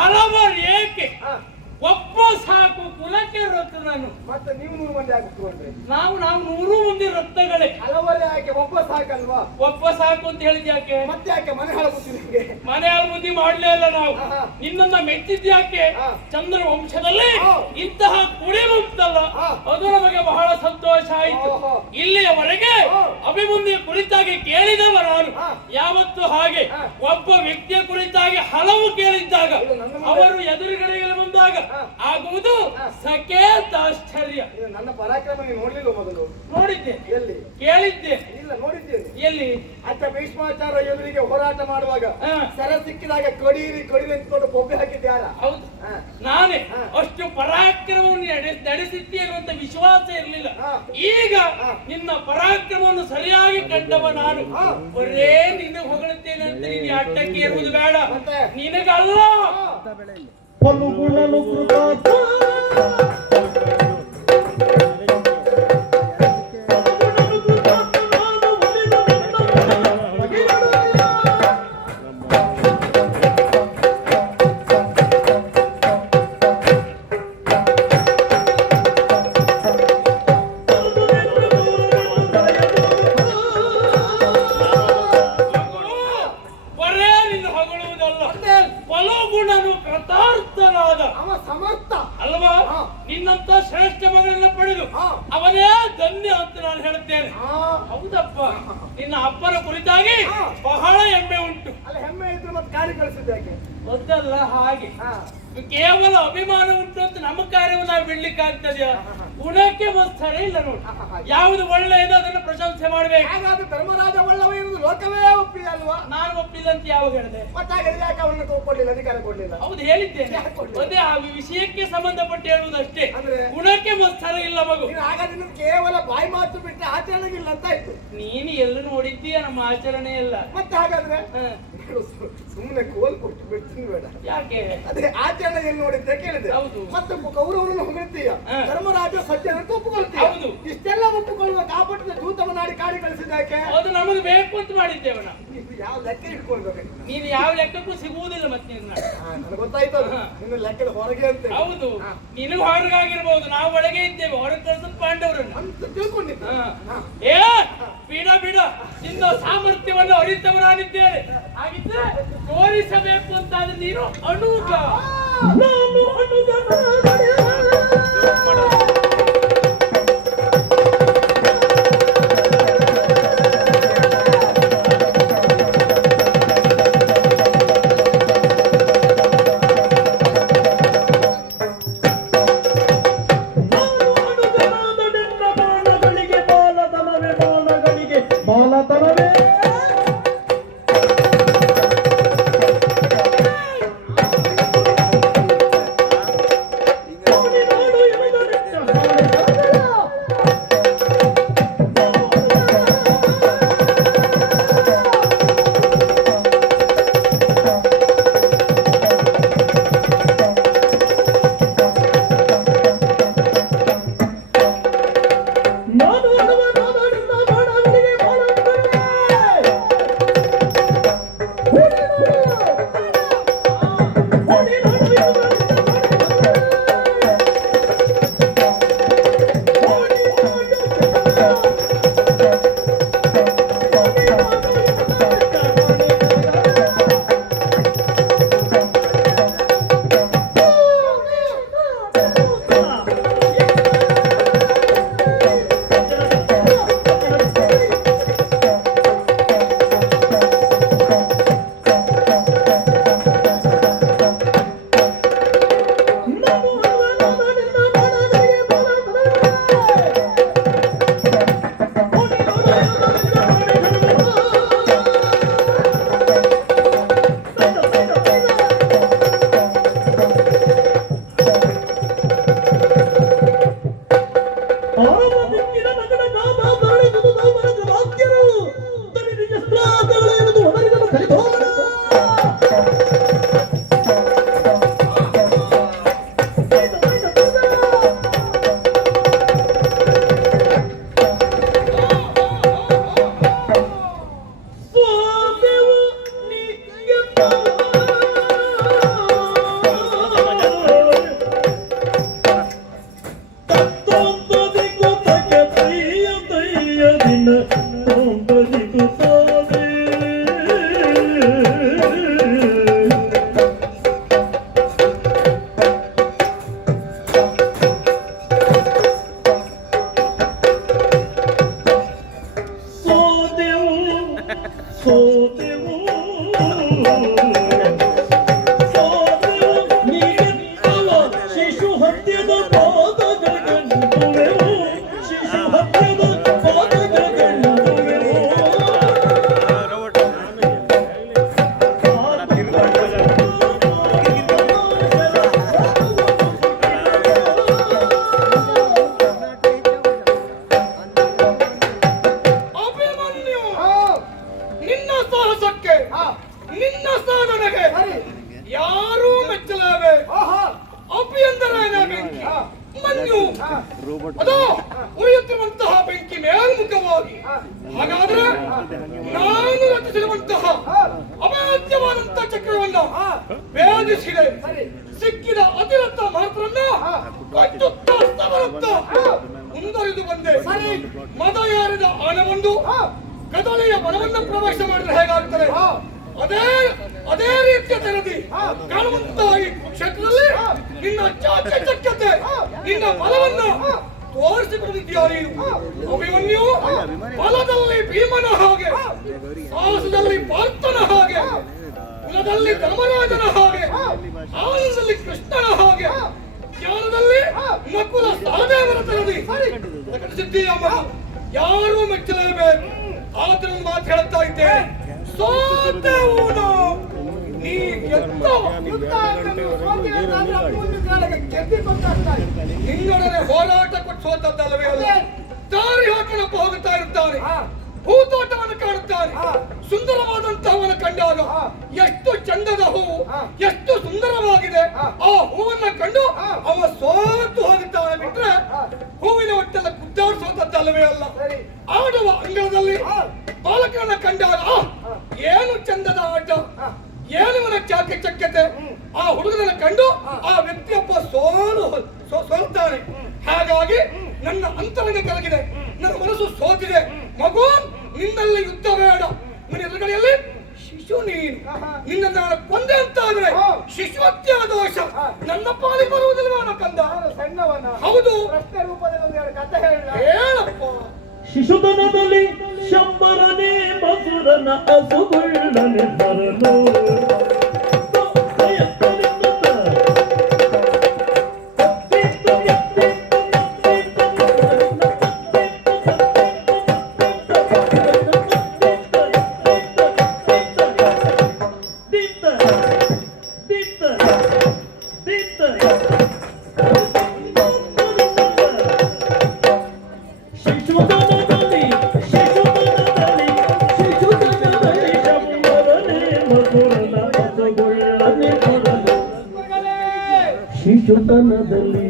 ಹಲವಾರು ಏಕೆ ಒಬ್ಬ ಸಾಕು ಕುಲಕ್ಕೆ ರಕ್ತ ನಾನು ಮತ್ತೆ ನೀವು 100 ಮಂದಿ ಆಗಿಟ್ಕೊಂಡ್ರಿ. ನಾವು 100 ಮಂದಿ ರಕ್ತಗಳೇ ಹಲವರೇ ಯಾಕೆ ಒಬ್ಬ ಸಾಕಲ್ವಾ? ಒಬ್ಬ ಸಾಕು ಅಂತ ಹೇಳಿದ್ ಯಾಕೆ ಮತ್ತೆ ಯಾಕೆ ಮನೆ ಹಾಳಾಗುತ್ತಿ ನಿಮ್ಗೆ? ಮನೆ ಬುದ್ಧಿ ಮಾಡ್ಲೇ ಇಲ್ಲ ನಾವು. ನಿನ್ನನ್ನ ಮೆಚ್ಚಿದ್ ಯಾಕೆ ಚಂದ್ರ ವಂಶದಲ್ಲಿ ಇಂತಹ ಕುಡಿ ಬಂತಲ್ಲ ಅದು ನಮಗೆ ಬಹಳ ಸಂತೋಷ ಆಯಿತು. ಇಲ್ಲಿಯವರೆಗೆ ಅಭಿಮನ್ಯು ಕುರಿತಾಗಿ ಕೇಳಿದವ ನಾನು ಯಾವತ್ತು ಹಾಗೆ ಒಬ್ಬ ವ್ಯಕ್ತಿಯ ಕುರಿತಾಗಿ ಹಲವು ಕೇಳಿದ್ದಾಗ ಅವರು ಎದುರುಗಡೆಗೆ ಬಂದಾಗ ಆಗುವುದು ಸಕೇತ ಆಶ್ಚರ್ಯ. ಇದು ನನ್ನ ಪರಾಕ್ರಮ ನೀವು ನೋಡ್ಲಿಲ್ಲ ಮೊದಲು? ನೋಡಿದ್ದೆ, ಎಲ್ಲಿ? ಕೇಳಿದ್ದೆ. ಇಲ್ಲ ನೋಡಿದ್ದೇನೆ. ಎಲ್ಲಿ? ಅತ್ತ ಭೀಷ್ಮಾಚಾರ್ಯ ಎದುರಿಗೆ ಹೋರಾಟ ಮಾಡುವಾಗ ಸರ ಸಿಕ್ಕಿದಾಗ ಕಡೀರಿ ಕಡೀರಿ ಅಂತ್ಕೊಂಡು ಬೊಬ್ಬೆ ಹಾಕಿದ್ಯಾರ? ಹೌದು ನಾನೇ ಅಷ್ಟು ಪರಾಕ್ರಮವನ್ನು ನಡೆಸಿದ್ದೆ ಅನ್ನುವಂತ ವಿಶ್ವಾಸ ಇರಲಿಲ್ಲ. ಈಗ ನಿನ್ನ ಪರಾಕ್ರಮವನ್ನು ಸರಿಯಾಗಿ ಕಂಡವ ನಾನು. ಬರೇ ನಿನ್ನ ಹೊಗಳುತ್ತೇನೆ ಅಂತ ನೀನು ಅಡ್ಡಕ್ಕೆ ಇರುವುದು ಬೇಡ. ನಿನಗಲ್ಲ ಫಲಗುಣನು ಕೃತಾರ್ಥ ಬರೇ ನಿನ್ನ ಹೊಗಳುವುದಲ್ಲ, ಫಲಗುಣನು ಕೃತಾರ್ಥನಾದ ಅವ ಸಮರ್ಥ ಅಲ್ವಾ? ನಿನ್ನಂತ ಶ್ರೇಷ್ಠ ಮಗನನ್ನ ಪಡೆದು ಅವನೇ ಧನ್ಯ ಅಂತ ನಾನು ಹೇಳುತ್ತೇನೆ. ಹೌದಪ್ಪ, ನಿನ್ನ ಅಪ್ಪನ ಕುರಿತಾಗಿ ಬಹಳ ಹೆಮ್ಮೆ ಉಂಟು. ಅಲ್ಲ ಹೆಮ್ಮೆ ಇದ್ರೆ ಮತ್ತೆ ಕಾರ್ಯ ಕಳಿಸಿದ್ದೆ ಯಾಕೆ? ಗೊತ್ತಲ್ಲ ಹಾಗೆ ಕೇವಲ ಅಭಿಮಾನ ಉಂಟು ಅಂತ ನಮ್ಮ ಕಾರ್ಯವನ್ನು ನಾವು ಬಿಡ್ಲಿಕ್ಕೆ ಆಗ್ತದ್ಯಾ? ಗುಣಕ್ಕೆ ಮತ್ಸರ ಇಲ್ಲ ನೋಡಿ. ಯಾವುದು ಒಳ್ಳೆಯದು ಅದನ್ನು ಪ್ರಶಂಸೆ ಮಾಡ್ಬೇಕು. ಹಾಗಾದ್ರೆ ಧರ್ಮರಾಜ ಒಳ್ಳವ ಇರುವುದು ಲೋಕವೇ ಒಪ್ಪಿದೆ ಅಲ್ವಾ? ನಾನು ಒಪ್ಪಿಲ್ಲ ಅಂತ ಯಾವಾಗ ಹೇಳಿದೆ? ಮತ್ತೆ ಹಾಗಾದ್ರೆ ಯಾಕೆ ಅವರನ್ನು ಕೊಡ್ಲಿಲ್ಲ, ಅಧಿಕಾರ ಕೊಡ್ಲಿಲ್ಲ? ಹೌದು ಹೇಳಿದ್ದೇನೆ. ಅದೇ ಆ ವಿಷಯಕ್ಕೆ ಸಂಬಂಧಪಟ್ಟು ಹೇಳುವುದಷ್ಟೇ. ಅಂದ್ರೆ ಗುಣಕ್ಕೆ ಮತ್ಸರ ಇಲ್ಲ ಮಗು. ನೀನು ಹಾಗಾದ್ರೆ ನಿಮ್ಗೆ ಕೇವಲ ಬಾಯಿ ಮಾತು ಬಿಟ್ಟರೆ ಆಚರಣೆ ಇಲ್ಲ ಅಂತ ಆಯ್ತು. ನೀನು ಎಲ್ಲ ನೋಡಿದ್ದೀಯ ನಮ್ಮ ಆಚರಣೆ ಎಲ್ಲ. ಮತ್ತೆ ಹಾಗಾದ್ರೆ ಸುಮ್ಮನೆ ಕೋಲ್ ಕೊಟ್ಟು ಬಿಡ್ತೀನಿ ಬೇಡ. ಯಾಕೆ? ಅದೇ ಆಚರಣೆ ಎಲ್ಲಿ ನೋಡಿದ್ದೆ ಕೇಳಿದೆ. ಹೌದು. ಮತ್ತೆ ಕೌರವರನ್ನು ಹೊಗಳ್ತೀಯ, ಧರ್ಮರಾಜ ಸಜ್ಜನ ಒಪ್ಪುಕೊಳ್ತೀಯ. ಹೌದು. ಇಷ್ಟೆಲ್ಲ ಒಪ್ಪುಕೊಳ್ಳುವ ಕಾಪಟ್ಟದ ದೂತವನ್ನಾಡಿ ಕಾಡಿ ಕಳಿಸಿದಾಕೆ ಅದು ನಮಗೆ ಬೇಕು ಅಂತ ಮಾಡಿದ್ದೇವೆ ನಾವು. ನೀವು ಯಾವ ಲೆಕ್ಕ ಇಟ್ಕೊಳ್ಬೇಕು? ನೀನು ಯಾವ ಲೆಕ್ಕಕ್ಕೂ ಸಿಗುವುದಿಲ್ಲ ಮತ್ತೆ ನಿನ್ನ. ನನಗೆ ಗೊತ್ತಾಯ್ತು ಅದು. ನಿನ್ನ ಲೆಕ್ಕದ ಹೊರಗೆ ಅಂತ ಹೌದು, ನಿನಗೆ ಹೊರಗಾಗಿರ್ಬೋದು, ನಾವು ಒಳಗೆ ಇದ್ದೇವೆ. ಹೊರಗೆ ಕಳ್ಸೋದು ಪಾಂಡವರನ್ನ ಅಂತ ತಿಳ್ಕೊಂಡಿದ್ದ. ಏ ಬಿಡ ಬಿಡ, ನಿನ್ನ ಸಾಮರ್ಥ್ಯವನ್ನು ಅರಿತವ ನಾನಿದ್ದೇನೆ. ಹಾಗಿದ್ರೆ ತೋರಿಸಬೇಕು ಅಂತಾದ್ರೆ ನೀನು ಅನುಗ. ನಾನು ಅನುಗನ ಬಾಲತನವೇ ಆರವ ದಿಕ್ಕಿನ ನಗರ ನಾಮ ಧರಣಿದುದು ನಾಮರದ ವಾಕ್ಯರು ತನಿ ನಿಜ ಸ್ತ್ರಾತಗಳೆಂದು ಹೊರಗಿನ ಕಲಿತೋಣ ನಿನ್ನ ಸಾಧನೆಗೆ ಯಾರೂ ಮೆಚ್ಚಲೇಬೇಕು. ಅಭ್ಯಂತರನ ಬೆಂಕಿ ಮಂಜು ಅದು ಉರಿಯುತ್ತಿರುವಂತಹ ಬೆಂಕಿ ಮೇಲ್ಮುಖವಾಗಿ, ಹಾಗಾದ್ರೆ ನಾನು ರಚಿಸಿರುವಂತಹ ಅಭೇದ್ಯವಾದಂತಹ ಚಕ್ರವನ್ನು ಭೇದಿಸಿದೆ. ಸಿಕ್ಕಿದ ಅತಿರಥ ಮಾತ್ರನ್ನ ಕಚ್ಚುತ್ತಾ ಸ್ತವರುತ್ತಾ ಮುಂದರಿದು ಬಂದೆ. ಮದ ಏರಿದ ಆನೆಯೊಂದು ಕದಳಿಯ ವನವನ್ನು ಪ್ರವೇಶ ಮಾಡಿದ್ರೆ ಹೇಗಾಗ್ತದೆ, ಅದೇ ರೀತಿಯ ತೆರದಿ ಕಾಣುವಂತಹ ಈ ಕ್ಷೇತ್ರದಲ್ಲಿ ನಿನ್ನ ಚಾಕಚಕ್ಯತೆ, ನಿನ್ನ ಬಲವನ್ನು ತೋರಿಸಿಕೊಡುತ್ತಿದ್ದೀಯ ನೀನು. ಅಭಿಮನ್ಯು ಬಲದಲ್ಲಿ ಭೀಮನ ಹಾಗೆ, ಸಾಹಸದಲ್ಲಿ ಪಾರ್ಥನ ಹಾಗೆ, ಕುಲದಲ್ಲಿ ಧರ್ಮರಾಜನ ಹಾಗೆ, ಆನಂದದಲ್ಲಿ ಕೃಷ್ಣನ ಹಾಗೆ, ಜ್ಞಾನದಲ್ಲಿ ನಕುಲ ಸಹದೇವನ ತೆರದಿ ಪ್ರಕಟಿಸಿದ್ದೀಯಮ್ಮ. ಯಾರೂ ಮೆಚ್ಚಲೇಬೇಕು. ಆದ್ರೆ ಒಂದು ಮಾತು ಹೇಳುತ್ತಾ ಇದ್ದೇನೆ, ಸೋತೆವು ನಾವು. ನೀ ನಿನ್ನೊಡನೆ ಹೋರಾಟ ಕೊಟ್ಟು ಸೋತದ್ದಲ್ಲವೇ ಅಲ್ಲ, ದಾರಿ ಹಾಕಣಪ್ಪ ಹೋಗುತ್ತಾ ಇರುತ್ತಾನೆ, ಹೂತೋಟವನ್ನು ಕಾಣುತ್ತಾನೆ. ಸುಂದರವಾದಂತಹವನ್ನು ಕಂಡಾಗ ಎಷ್ಟು ಚಂದದ ಹೂವು, ಎಷ್ಟು ಸುಂದರವಾಗಿದೆ, ಆ ಹೂವನ್ನ ಕಂಡು ಅವ ಸೋತು ಹೋಗುತ್ತಾನೆ. ಬಿಟ್ರೆ ಹೂವಿನ ಒಟ್ಟೆಲ್ಲ ಕುದ್ದಾಡಿಸೋದಲ್ಲವೇ ಅಲ್ಲ. ಆಡುವ ಅಂಗಳದಲ್ಲಿ ಬಾಲಕರನ್ನ ಕಂಡಾಗ ಏನು ಚಂದದ ಆಟ, ಏನುವನ ಚಾಕಚಕ್ಯತೆ. ಆ ಹುಡುಗನನ್ನ ಕಂಡು ಆ ವ್ಯಕ್ತಿಯೊಬ್ಬ ಸೋಲ್ತಾನೆ. ಹಾಗಾಗಿ ನನ್ನ ಅಂತರಂಗ ಕರಗಿದೆ, ನನ್ನ ಮನಸ್ಸು ಸೋತಿದೆ. ಮಗು, ನಿನ್ನಲ್ಲಿ ಯುದ್ಧ ಬೇಡ. ನಿನ್ನ ಎದುರುಗಡೆಯಲ್ಲಿ ಶಿಶು ನೀನು. ನಿನ್ನ ನಾನು ಕೊಂದೆ ಅಂತಾದ್ರೆ ಶಿಶುಹತ್ಯೆ ದೋಷ ನನ್ನ ಪಾಲಿಗೆ ಬರುವುದಿಲ್ವ ಕಂದ? ಹೌದು, ಹೇಳಪ್ಪ. ಶಿಶುತನದಲ್ಲಿ ಶಂಬರನೇ ಮಸುರನ ಅಸುಗುಳ್ಳನೆ ಬರಲು ಶಿಶುತನದಲ್ಲಿ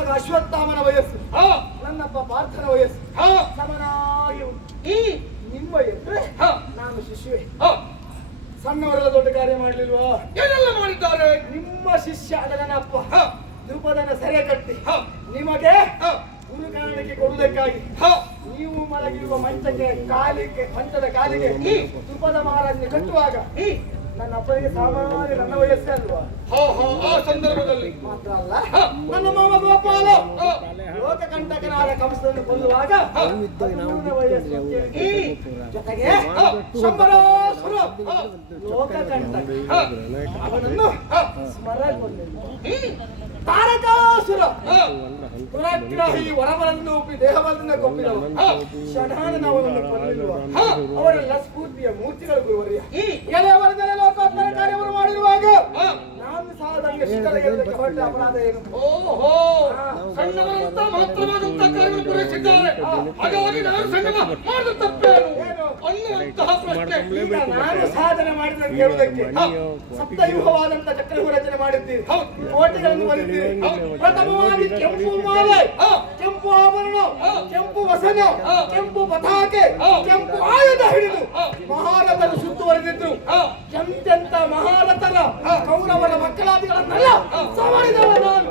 ಮಗ ಅಶ್ವತ್ಥಾಮನ ವಯಸ್ಸು, ಹಾ ನನ್ನಪ್ಪ ಪಾರ್ಥನ ವಯಸ್ಸು ಹಾ ಸಮನಾಗಿ ಉಂಟು. ಹ್ಮ್ ನಿಮ್ಮ ಎದುರೆ ಹಾ ನಾನು ಶಿಷ್ಯವೇ. ಹಾ ಸಣ್ಣವರೆಲ್ಲ ದೊಡ್ಡ ಕಾರ್ಯ ಮಾಡ್ಲಿಲ್ವಾ? ಏನೆಲ್ಲ ಮಾಡಿದ್ದಾರೆ? ನಿಮ್ಮ ಶಿಷ್ಯ ಆದ ನನ್ನ ಅಪ್ಪ ಹಾ ದ್ರುಪದನ ಸೆರೆ ಕಟ್ಟಿ ಹಾ ನಿಮಗೆ ಹಾ ಗುರು ಕಾರಣಕ್ಕೆ ಕೊಡುವುದಕ್ಕಾಗಿ ಹಾ ನೀವು ಮಲಗಿರುವ ಮಂಚದ ಕಾಲಿಗೆ ದ್ರುಪದ ಮಹಾರಾಜನ ಕಟ್ಟುವಾಗ ನನ್ನ ಅಪ್ಪನಿಗೆ ಸಾಮಾನ್ಯ ನನ್ನ ವಯಸ್ಸೇ ಅಲ್ವಾ? ಹಾ ಹಾ ಆ ಸಂದರ್ಭದಲ್ಲಿ ಮಾತ್ರ ಅಲ್ಲ, ನನ್ನ ಮಾಮ ಗೋಪಾಲ ಲೋಕಕಂಟಕನಾದ ಕಂಸನನ್ನು ಕೊಲ್ಲುವಾಗ ನನ್ನ ವಯಸ್ಸು ಜೊತೆಗೆ ಶಂಬರಾಸುರ ಲೋಕಕಂಟಕ ಅವನನ್ನು ಸ್ಮರಣೆಗೊಂಡಿಲ್ಲ. ತಾರಕಾಸುರ ದುರಾಗ್ರಹಿ ವರವರನ್ನು ಒಪ್ಪಿ ದೇಹವನ್ನು ಕೊಪ್ಪಿದವ ಷಡಾನನವನನ್ನು ಕೊಲ್ಲಿರುವ ಅವರೆಲ್ಲ ಸ್ಫೂರ್ತಿಯ ಮೂರ್ತಿಗಳು ಗುರುವರಿಯ. ಎಲೆಯವರೆದರೆ ಲೋಕೋತ್ತರ ಕಾರ್ಯವನ್ನು ಮಾಡಿರುವಾಗ ನಾನು ಸಾಧನೆಗೆ ಶಿಖರಗೆಲ್ಲಕ್ಕೆ ಹೊರಟ ಅಪರಾಧ ಏನು? ಓಹೋ ಸಣ್ಣವರಂತ ಮಾತ್ರವಾದಂತಹ ಕಾರ್ಯವನ್ನು ಪೂರೈಸಿದ್ದಾರೆ, ಹಾಗಾಗಿ ನಾನು ಸಣ್ಣ ಮಾಡಿದ ತಪ್ಪೇನು ಅನ್ನುವಂತಹ ಪ್ರಶ್ನೆ. ಈಗ ನಾನು ಸಾಧನೆ ಮಾಡಿದ ಕೇಳುವುದಕ್ಕೆ ಸಪ್ತಯುಗವಾದಂತ ಚಕ್ರವು ರಚನೆ ಮಾಡಿದ್ದೀರಿ, ಕೋಟೆಗಳನ್ನು ಬರೆದಿದ್ದೀರಿ. ಪ್ರಥಮವಾಗಿ ಕೆಂಪು ಮಾಲೆ, ಕೆಂಪು ಆಭರಣ, ಕೆಂಪು ವಸನ, ಕೆಂಪು ಪತಾಕೆ, ಕೆಂಪು ಆಯುಧ ಹಿಡಿದು ಮಹಾರಥರು ಸುತ್ತುವರೆದಿದ್ರು. ಎಂತೆಂತ ಮಹಾರಥರ ಕೌರವರ ಮಕ್ಕಳಾದಿಗಳನ್ನೆಲ್ಲ ಸವರಿದವ ನಾನು.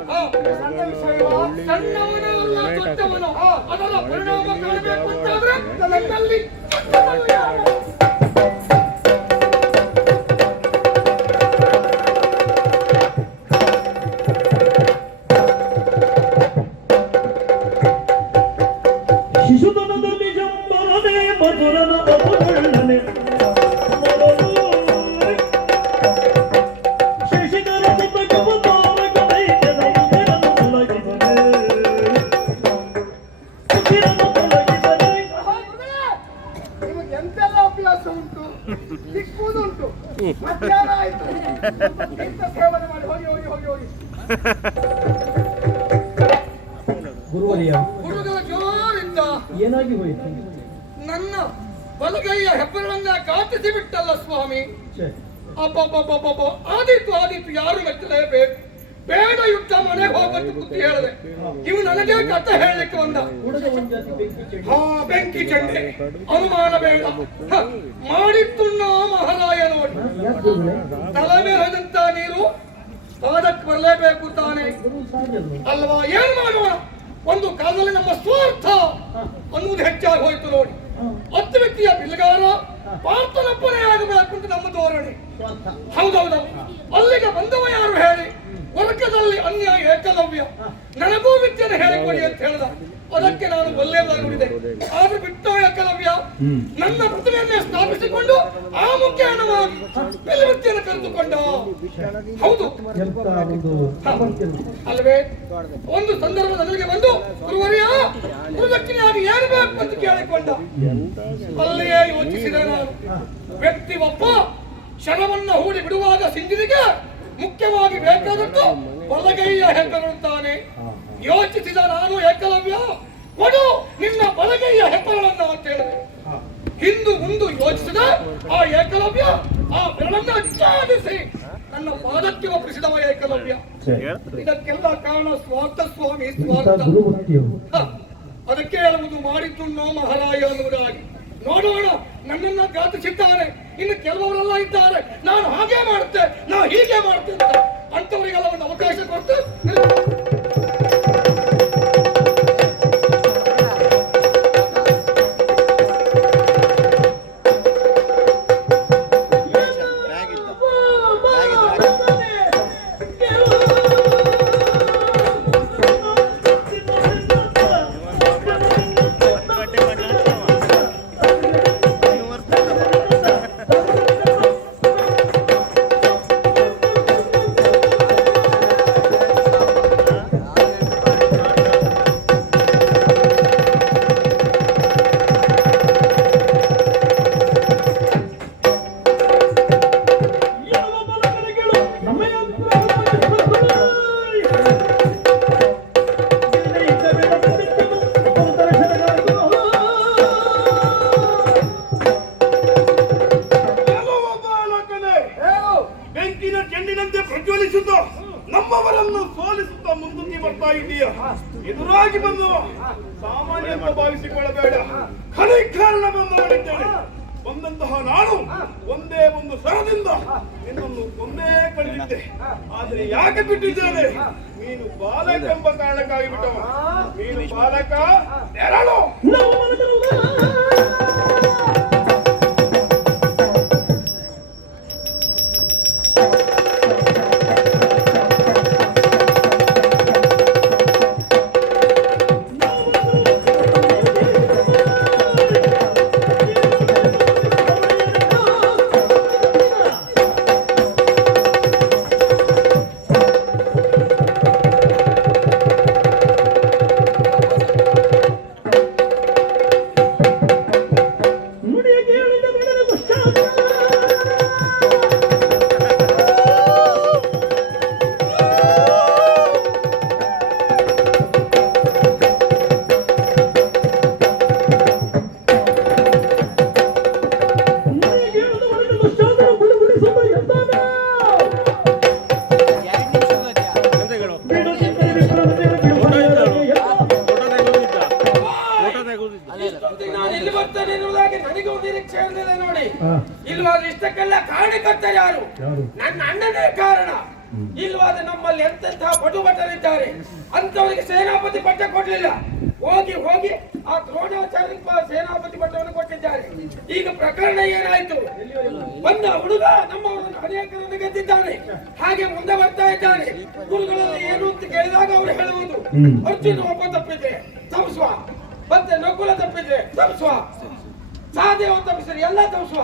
ಸಣ್ಣ ವಿಷಯವಾ? ಸಣ್ಣವನಲ್ಲ ದೊಡ್ಡವನು, ಅದರ ಪರಿಣಾಮ ಕಾಣಬೇಕು ಅಂತಾದ್ರೆ ನನ್ನಲ್ಲಿ ಶಿಶುತನದಲ್ಲಿ ಜಂಬರನೆ ಮಧುರನ ಅಪಕರ್ಣನೆ ಶಶಿಧರ ಸುತಕಪತಾರಕ ದೈತ್ಯದ ಉದಿರನು ತೊಲಗಿದರೆ ನಿಮಗೆ ಎಂತೆಲ್ಲ ಅಭ್ಯಾಸ ಉಂಟು, ಸಿಕ್ಕುವುದುಂಟು. ಮಧ್ಯಾಹ್ನ ಆಯ್ತು, ತೀರ್ಥ ಸೇವನೆ ಮಾಡಿ ಹೋಗಿ ಹೋಗಿ ಹೋಗಿ ಹೋಗಿ. ಗುರುವರಿಯ ಹುಡುಗರ ಜೋರಿದ್ದ ಏನಾಗಿ ಹೋಯಿತು? ನನ್ನ ಬಲಗೈಯ ಹೆಬ್ಬರನ್ನ ಕಾಟಿಸಿ ಬಿಟ್ಟಲ್ಲ ಸ್ವಾಮಿ. ಅಬ್ಬಬ್ಬಬ್ಬಬ್ಬ ಆದೀತು ಆದೀತು, ಯಾರು ಮೆಚ್ಚಲೇಬೇಕು. ಬೇಡ ಯುದ್ಧ ಮನೆಗೆ ಹೋಗ್ಬೇಕು ಬುದ್ಧಿ ಹೇಳಿದೆ. ಇವು ನನಗೆ ಕಥೆ ಹೇಳಲಿಕ್ಕೆ ಬಂದ. ಹಾ ಬೆಂಕಿ ಚಂಡೆ ಅನುಮಾನ ಬೇಡ. ಮಾಡಿತ್ತುಣ್ಣ ಮಹಾರಾಯ ನೋಡಿ, ತಲೆ ಮೇಲದಂತ ನೀರು ಪಾದಕ್ಕೆ ಬರಲೇಬೇಕು ತಾನೆ ಅಲ್ವಾ? ಏನ್ ಮಾಡೋಣ? ಒಂದು ಕಾಲದಲ್ಲಿ ನಮ್ಮ ಸ್ವಾರ್ಥ ಅನ್ನುವುದು ಹೆಚ್ಚಾಗಿ ಹೋಯ್ತು ನೋಡಿ. ಹತ್ತು ವ್ಯಕ್ತಿಯ ಬಿಲ್ಗಾರ ಪಾರ್ಥನಪ್ಪನೇ ಆಗಬೇಕು ಅಂತ ನಮ್ಮ ಧೋರಣೆ. ಹೌದೌದು, ಅಲ್ಲಿಗೆ ಬಂದವ ಯಾರು ಹೇಳಿ? ವರ್ಗದಲ್ಲಿ ಅನ್ಯಾಯ ಏಕಲವ್ಯ, ನನಗೂ ವಿದ್ಯೆಯನ್ನು ಹೇಳಿಕೊಡಿ ಅಂತ ಹೇಳಿದ. ಅದಕ್ಕೆ ನಾನು ಒಳ್ಳೆಯದಾಗಿ ನುಡಿದೆ. ಆದ್ರೆ ಬಿಟ್ಟ ಏಕಲವ್ಯ ನನ್ನ ಪ್ರತಿಮೆಯನ್ನೇ ಸ್ಥಾಪಿಸಿಕೊಂಡು ಆ ಮುಖ್ಯವಾಗಿ ವಿದ್ಯೆಯನ್ನು ಕರೆದುಕೊಂಡ. ಹೌದು ಅಲ್ವೇ? ಒಂದು ಸಂದರ್ಭದಲ್ಲಿ ಬಂದು ಗುರುವರಿಯ ಗುರುದಕ್ಷಿಣೆಯಾಗಿ ಏನು ಬೇಕು ಅಂತ ಕೇಳಿಕೊಂಡ. ಅಲ್ಲಿಯೇ ಯೋಚಿಸಿದೆ ನಾನು. ವ್ಯಕ್ತಿ ಒಬ್ಬ ಕ್ಷಣವನ್ನ ಹೂಡಿ ಬಿಡುವಾಗ ಸಿಂಧಿನಿಗೆ ಮುಖ್ಯವಾಗಿ ಬೇಕಾದದ್ದು ಬಲಗೈಯ ಹೆಬ್ಬೆರಳುತ್ತಾನೆ. ಯೋಚಿಸಿದ ನಾನು, ಏಕಲವ್ಯ ಕೊಡು ನಿನ್ನ ಬಲಗೈಯ ಹೆಬ್ಬೆರಳನ್ನ ಅಂತ ಹೇಳಿದೆ. ಹಿಂದು ಮುಂದು ಯೋಚಿಸಿದ ಆ ಏಕಲವ್ಯ ಆ ಬೆರಳನ್ನ ಚಾಲಿಸಿ ನನ್ನ ಪಾದಕ್ಕೆ ಒಪ್ಪಿಸಿದವ ಏಕಲವ್ಯ. ಇದಕ್ಕೆಲ್ಲ ಕಾರಣ ಸ್ವಾರ್ಥ ಸ್ವಾಮಿ, ಸ್ವಾರ್ಥ. ಅದಕ್ಕೆ ಹೇಳುವುದು ಮಾಡಿದ್ದುಣ್ಣೋ ಮಹಾರಾಯ ಅನ್ನುವುದಾಗಿ. ನೋಡೋಣ, ನನ್ನನ್ನ ಘಾತಿಸಿದ್ದಾರೆ, ಇನ್ನು ಕೆಲವರೆಲ್ಲ ಇದ್ದಾರೆ ನಾನು ಹಾಗೆ ಮಾಡುತ್ತೆ, ನಾವು ಹೀಗೆ ಮಾಡ್ತೇನೆ ಅಂತವರಿಗೆಲ್ಲ ಒಂದು ಅವಕಾಶ ಕೊಟ್ಟು ಎದುರಾಗಿ ಬಂದವ ಸಾಮಾನ್ಯ ಅಂತ ಭಾವಿಸಿಕೊಳ್ಳಬೇಡ. ಖನಿಕಾರಣ ಬಂದು ಮಾಡಿದ್ದೇನೆ. ಬಂದಂತಹ ನಾನು ಒಂದೇ ಒಂದು ಸರದಿಂದ ನಿನ್ನನ್ನು ಒಂದೇ ಕಳೆದಿದ್ದೆ. ಆದ್ರೆ ಯಾಕೆ ಬಿಟ್ಟಿದ್ದೇನೆ? ನೀನು ಬಾಲಕ ಎಂಬ ಕಾರಣಕ್ಕಾಗಿ ಬಿಟ್ಟವ. ನೀನು ಬಾಲಕ ನೆರಳು. ನಾನು ಇಲ್ಲಿ ಬರ್ತೇನೆ ಎನ್ನುವುದಾಗಿ ನನಗೂ ನಿರೀಕ್ಷೆ ಇರಲಿಲ್ಲ ನೋಡಿ. ಇಲ್ವಾದ್ರೆ ಇಷ್ಟಕ್ಕೆಲ್ಲ ಕಾರಣಕರ್ತರು ಯಾರು? ನನ್ನ ಅಣ್ಣನೇ ಕಾರಣ. ಇಲ್ವಾದ್ರೆ ನಮ್ಮಲ್ಲಿ ಎಂತೆಂತಹ ಪಟುಭಟರಿದ್ದಾರೆ, ಅಂತವರಿಗೆ ಸೇನಾಪತಿ ಪಟ್ಟ ಕೊಡ್ಲಿಲ್ಲ. ಹೋಗಿ ಹೋಗಿ ಆ ದ್ರೋಣಾಚಾರ್ಯ ಸೇನಾಪತಿ ಪಟ್ಟವನ್ನು ಕೊಟ್ಟಿದ್ದಾರೆ. ಈಗ ಪ್ರಕರಣ ಏನಾಯ್ತು? ಬಂದ ಹುಡುಗ ನಮ್ಮವರನ್ನು ಅನೇಕರನ್ನು ಗೆದ್ದಿದ್ದಾನೆ. ಹಾಗೆ ಮುಂದೆ ಬರ್ತಾ ಇದ್ದಾನೆ. ಗುರುಗಳಲ್ಲಿ ಏನು ಅಂತ ಕೇಳಿದಾಗ ಅವರು ಹೇಳುವುದು ಅರ್ಜುನ ಒಬ್ಬ ತಪ್ಪಿದ್ರೆ ತಪ್ಪಿಸುವ, ಮತ್ತೆ ನಕುಲ ತಪ್ಪಿದ್ರೆ ತಪ್ಪಿಸುವ, ಸಹದೇವ ತಪ್ಪಿಸಿದ್ರೆ ಎಲ್ಲ ತಪ್ಪಿಸುವ,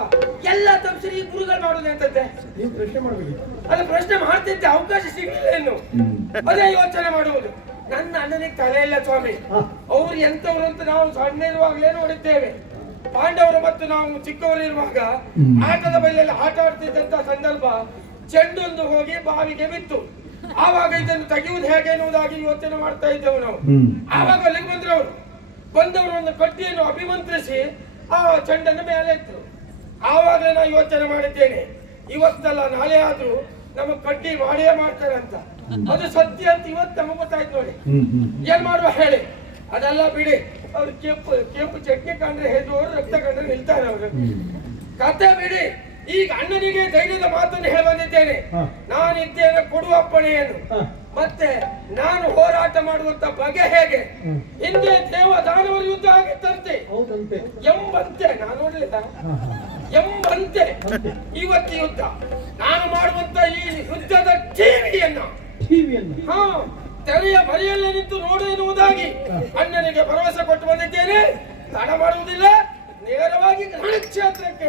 ಎಲ್ಲ ತಪ್ಪಿಸಿದ್ರೆ ಈ ಗುರುಗಳು ಮಾಡೋದು ಅಂತಂತೆ. ಅದು ಪ್ರಶ್ನೆ ಮಾಡ್ತಿದ್ದೆ, ಅವಕಾಶ ಸಿಗಲಿಲ್ಲ ಇನ್ನು. ಅದೇ ಯೋಚನೆ ಮಾಡುವುದು. ನನ್ನ ಅಣ್ಣನಿಗೆ ತಲೆ ಇಲ್ಲ ಸ್ವಾಮಿ. ಅವ್ರು ಎಂತವ್ರು ಅಂತ ನಾವು ಸಣ್ಣ ಇರುವಾಗಲೇ ನೋಡಿದ್ದೇವೆ. ಪಾಂಡವರು ಮತ್ತು ನಾವು ಚಿಕ್ಕವರು ಇರುವಾಗ ಆಟದ ಬೈಲೆಲ್ಲ ಆಟ ಆಡ್ತಿದ್ದಂತ ಸಂದರ್ಭ ಚೆಂಡೊಂದು ಹೋಗಿ ಬಾವಿಗೆ ಬಿತ್ತು. ಆವಾಗ ಇದನ್ನು ತೆಗೆಯುವುದು ಹೇಗೆ ಎನ್ನುವುದಾಗಿ ಯೋಚನೆ ಮಾಡ್ತಾ ಇದ್ದೆವು ನಾವು. ಆವಾಗ ಅಲ್ಲಿಗೆ ಬಂದ್ರವರು. ಬಂದವರು ಒಂದು ಕಟ್ಟಿಯನ್ನು ಅಭಿಮಂತ್ರಿಸಿ ಆ ಚೆಂಡನ್ನು ಮೇಲೆ ಇತ್ತು. ಆವಾಗಲೇ ನಾನು ಯೋಚನೆ ಮಾಡಿದ್ದೇನೆ, ಇವತ್ತಲ್ಲ ನಾಳೆ ಆದ್ರೂ ನಮ್ಮ ಕಡ್ಡಿ ಮಾಡೇ ಮಾಡ್ತಾರೆ ಅಂತ. ಅದು ಸತ್ಯ ಅಂತ ಇವತ್ತು ನಮಗೆ ಗೊತ್ತಾಯ್ತು ನೋಡಿ. ಏನ್ ಮಾಡುವ ಹೇಳಿ? ಅದೆಲ್ಲ ಬಿಡಿ. ಅವ್ರು ಕೆಂಪು ಚಟ್ನಿ ಕಂಡ್ರೆ ಹೆದೋರು, ರಕ್ತ ಕಂಡ್ರೆ ನಿಲ್ತಾರೆ ಅವರು. ಕತೆ ಬಿಡಿ. ಈಗ ಅಣ್ಣನಿಗೆ ಧೈರ್ಯದ ಮಾತನ್ನು ಹೇಳಿ ಬಂದಿದ್ದೇನೆ. ನಾನಿದ್ದೇನೆ ಕೊಡುವ ಅಪ್ಪಣೆಯನ್ನು. ಮತ್ತೆ ನಾನು ಹೋರಾಟ ಮಾಡುವಂತ ಬಗೆ ಹೇಗೆ? ಹಿಂದೆ ದೇವ ದಾನವರ ಯುದ್ಧ ಆಗಿತ್ತಂತೆ, ಎಂಬಂತೆ. ನಾನು ನೋಡ್ಲಿಲ್ಲ, ಎಂಬಂತೆ ಇವತ್ತು ಯುದ್ಧ. ನಾನು ಮಾಡುವಂತ ಈ ಯುದ್ಧದ ಟಿವಿಯನ್ನು ತೆರೆಯ ಮರೆಯಲ್ಲೇ ನಿಂತು ನೋಡು ಎನ್ನುವುದಾಗಿ ಅಣ್ಣನಿಗೆ ಭರವಸೆ ಕೊಟ್ಟು ಬಂದಿದ್ದೇನೆ. ತಡ ಮಾಡುವುದಿಲ್ಲ, ನೇರವಾಗಿ ರಣಕ್ಷೇತ್ರಕ್ಕೆ.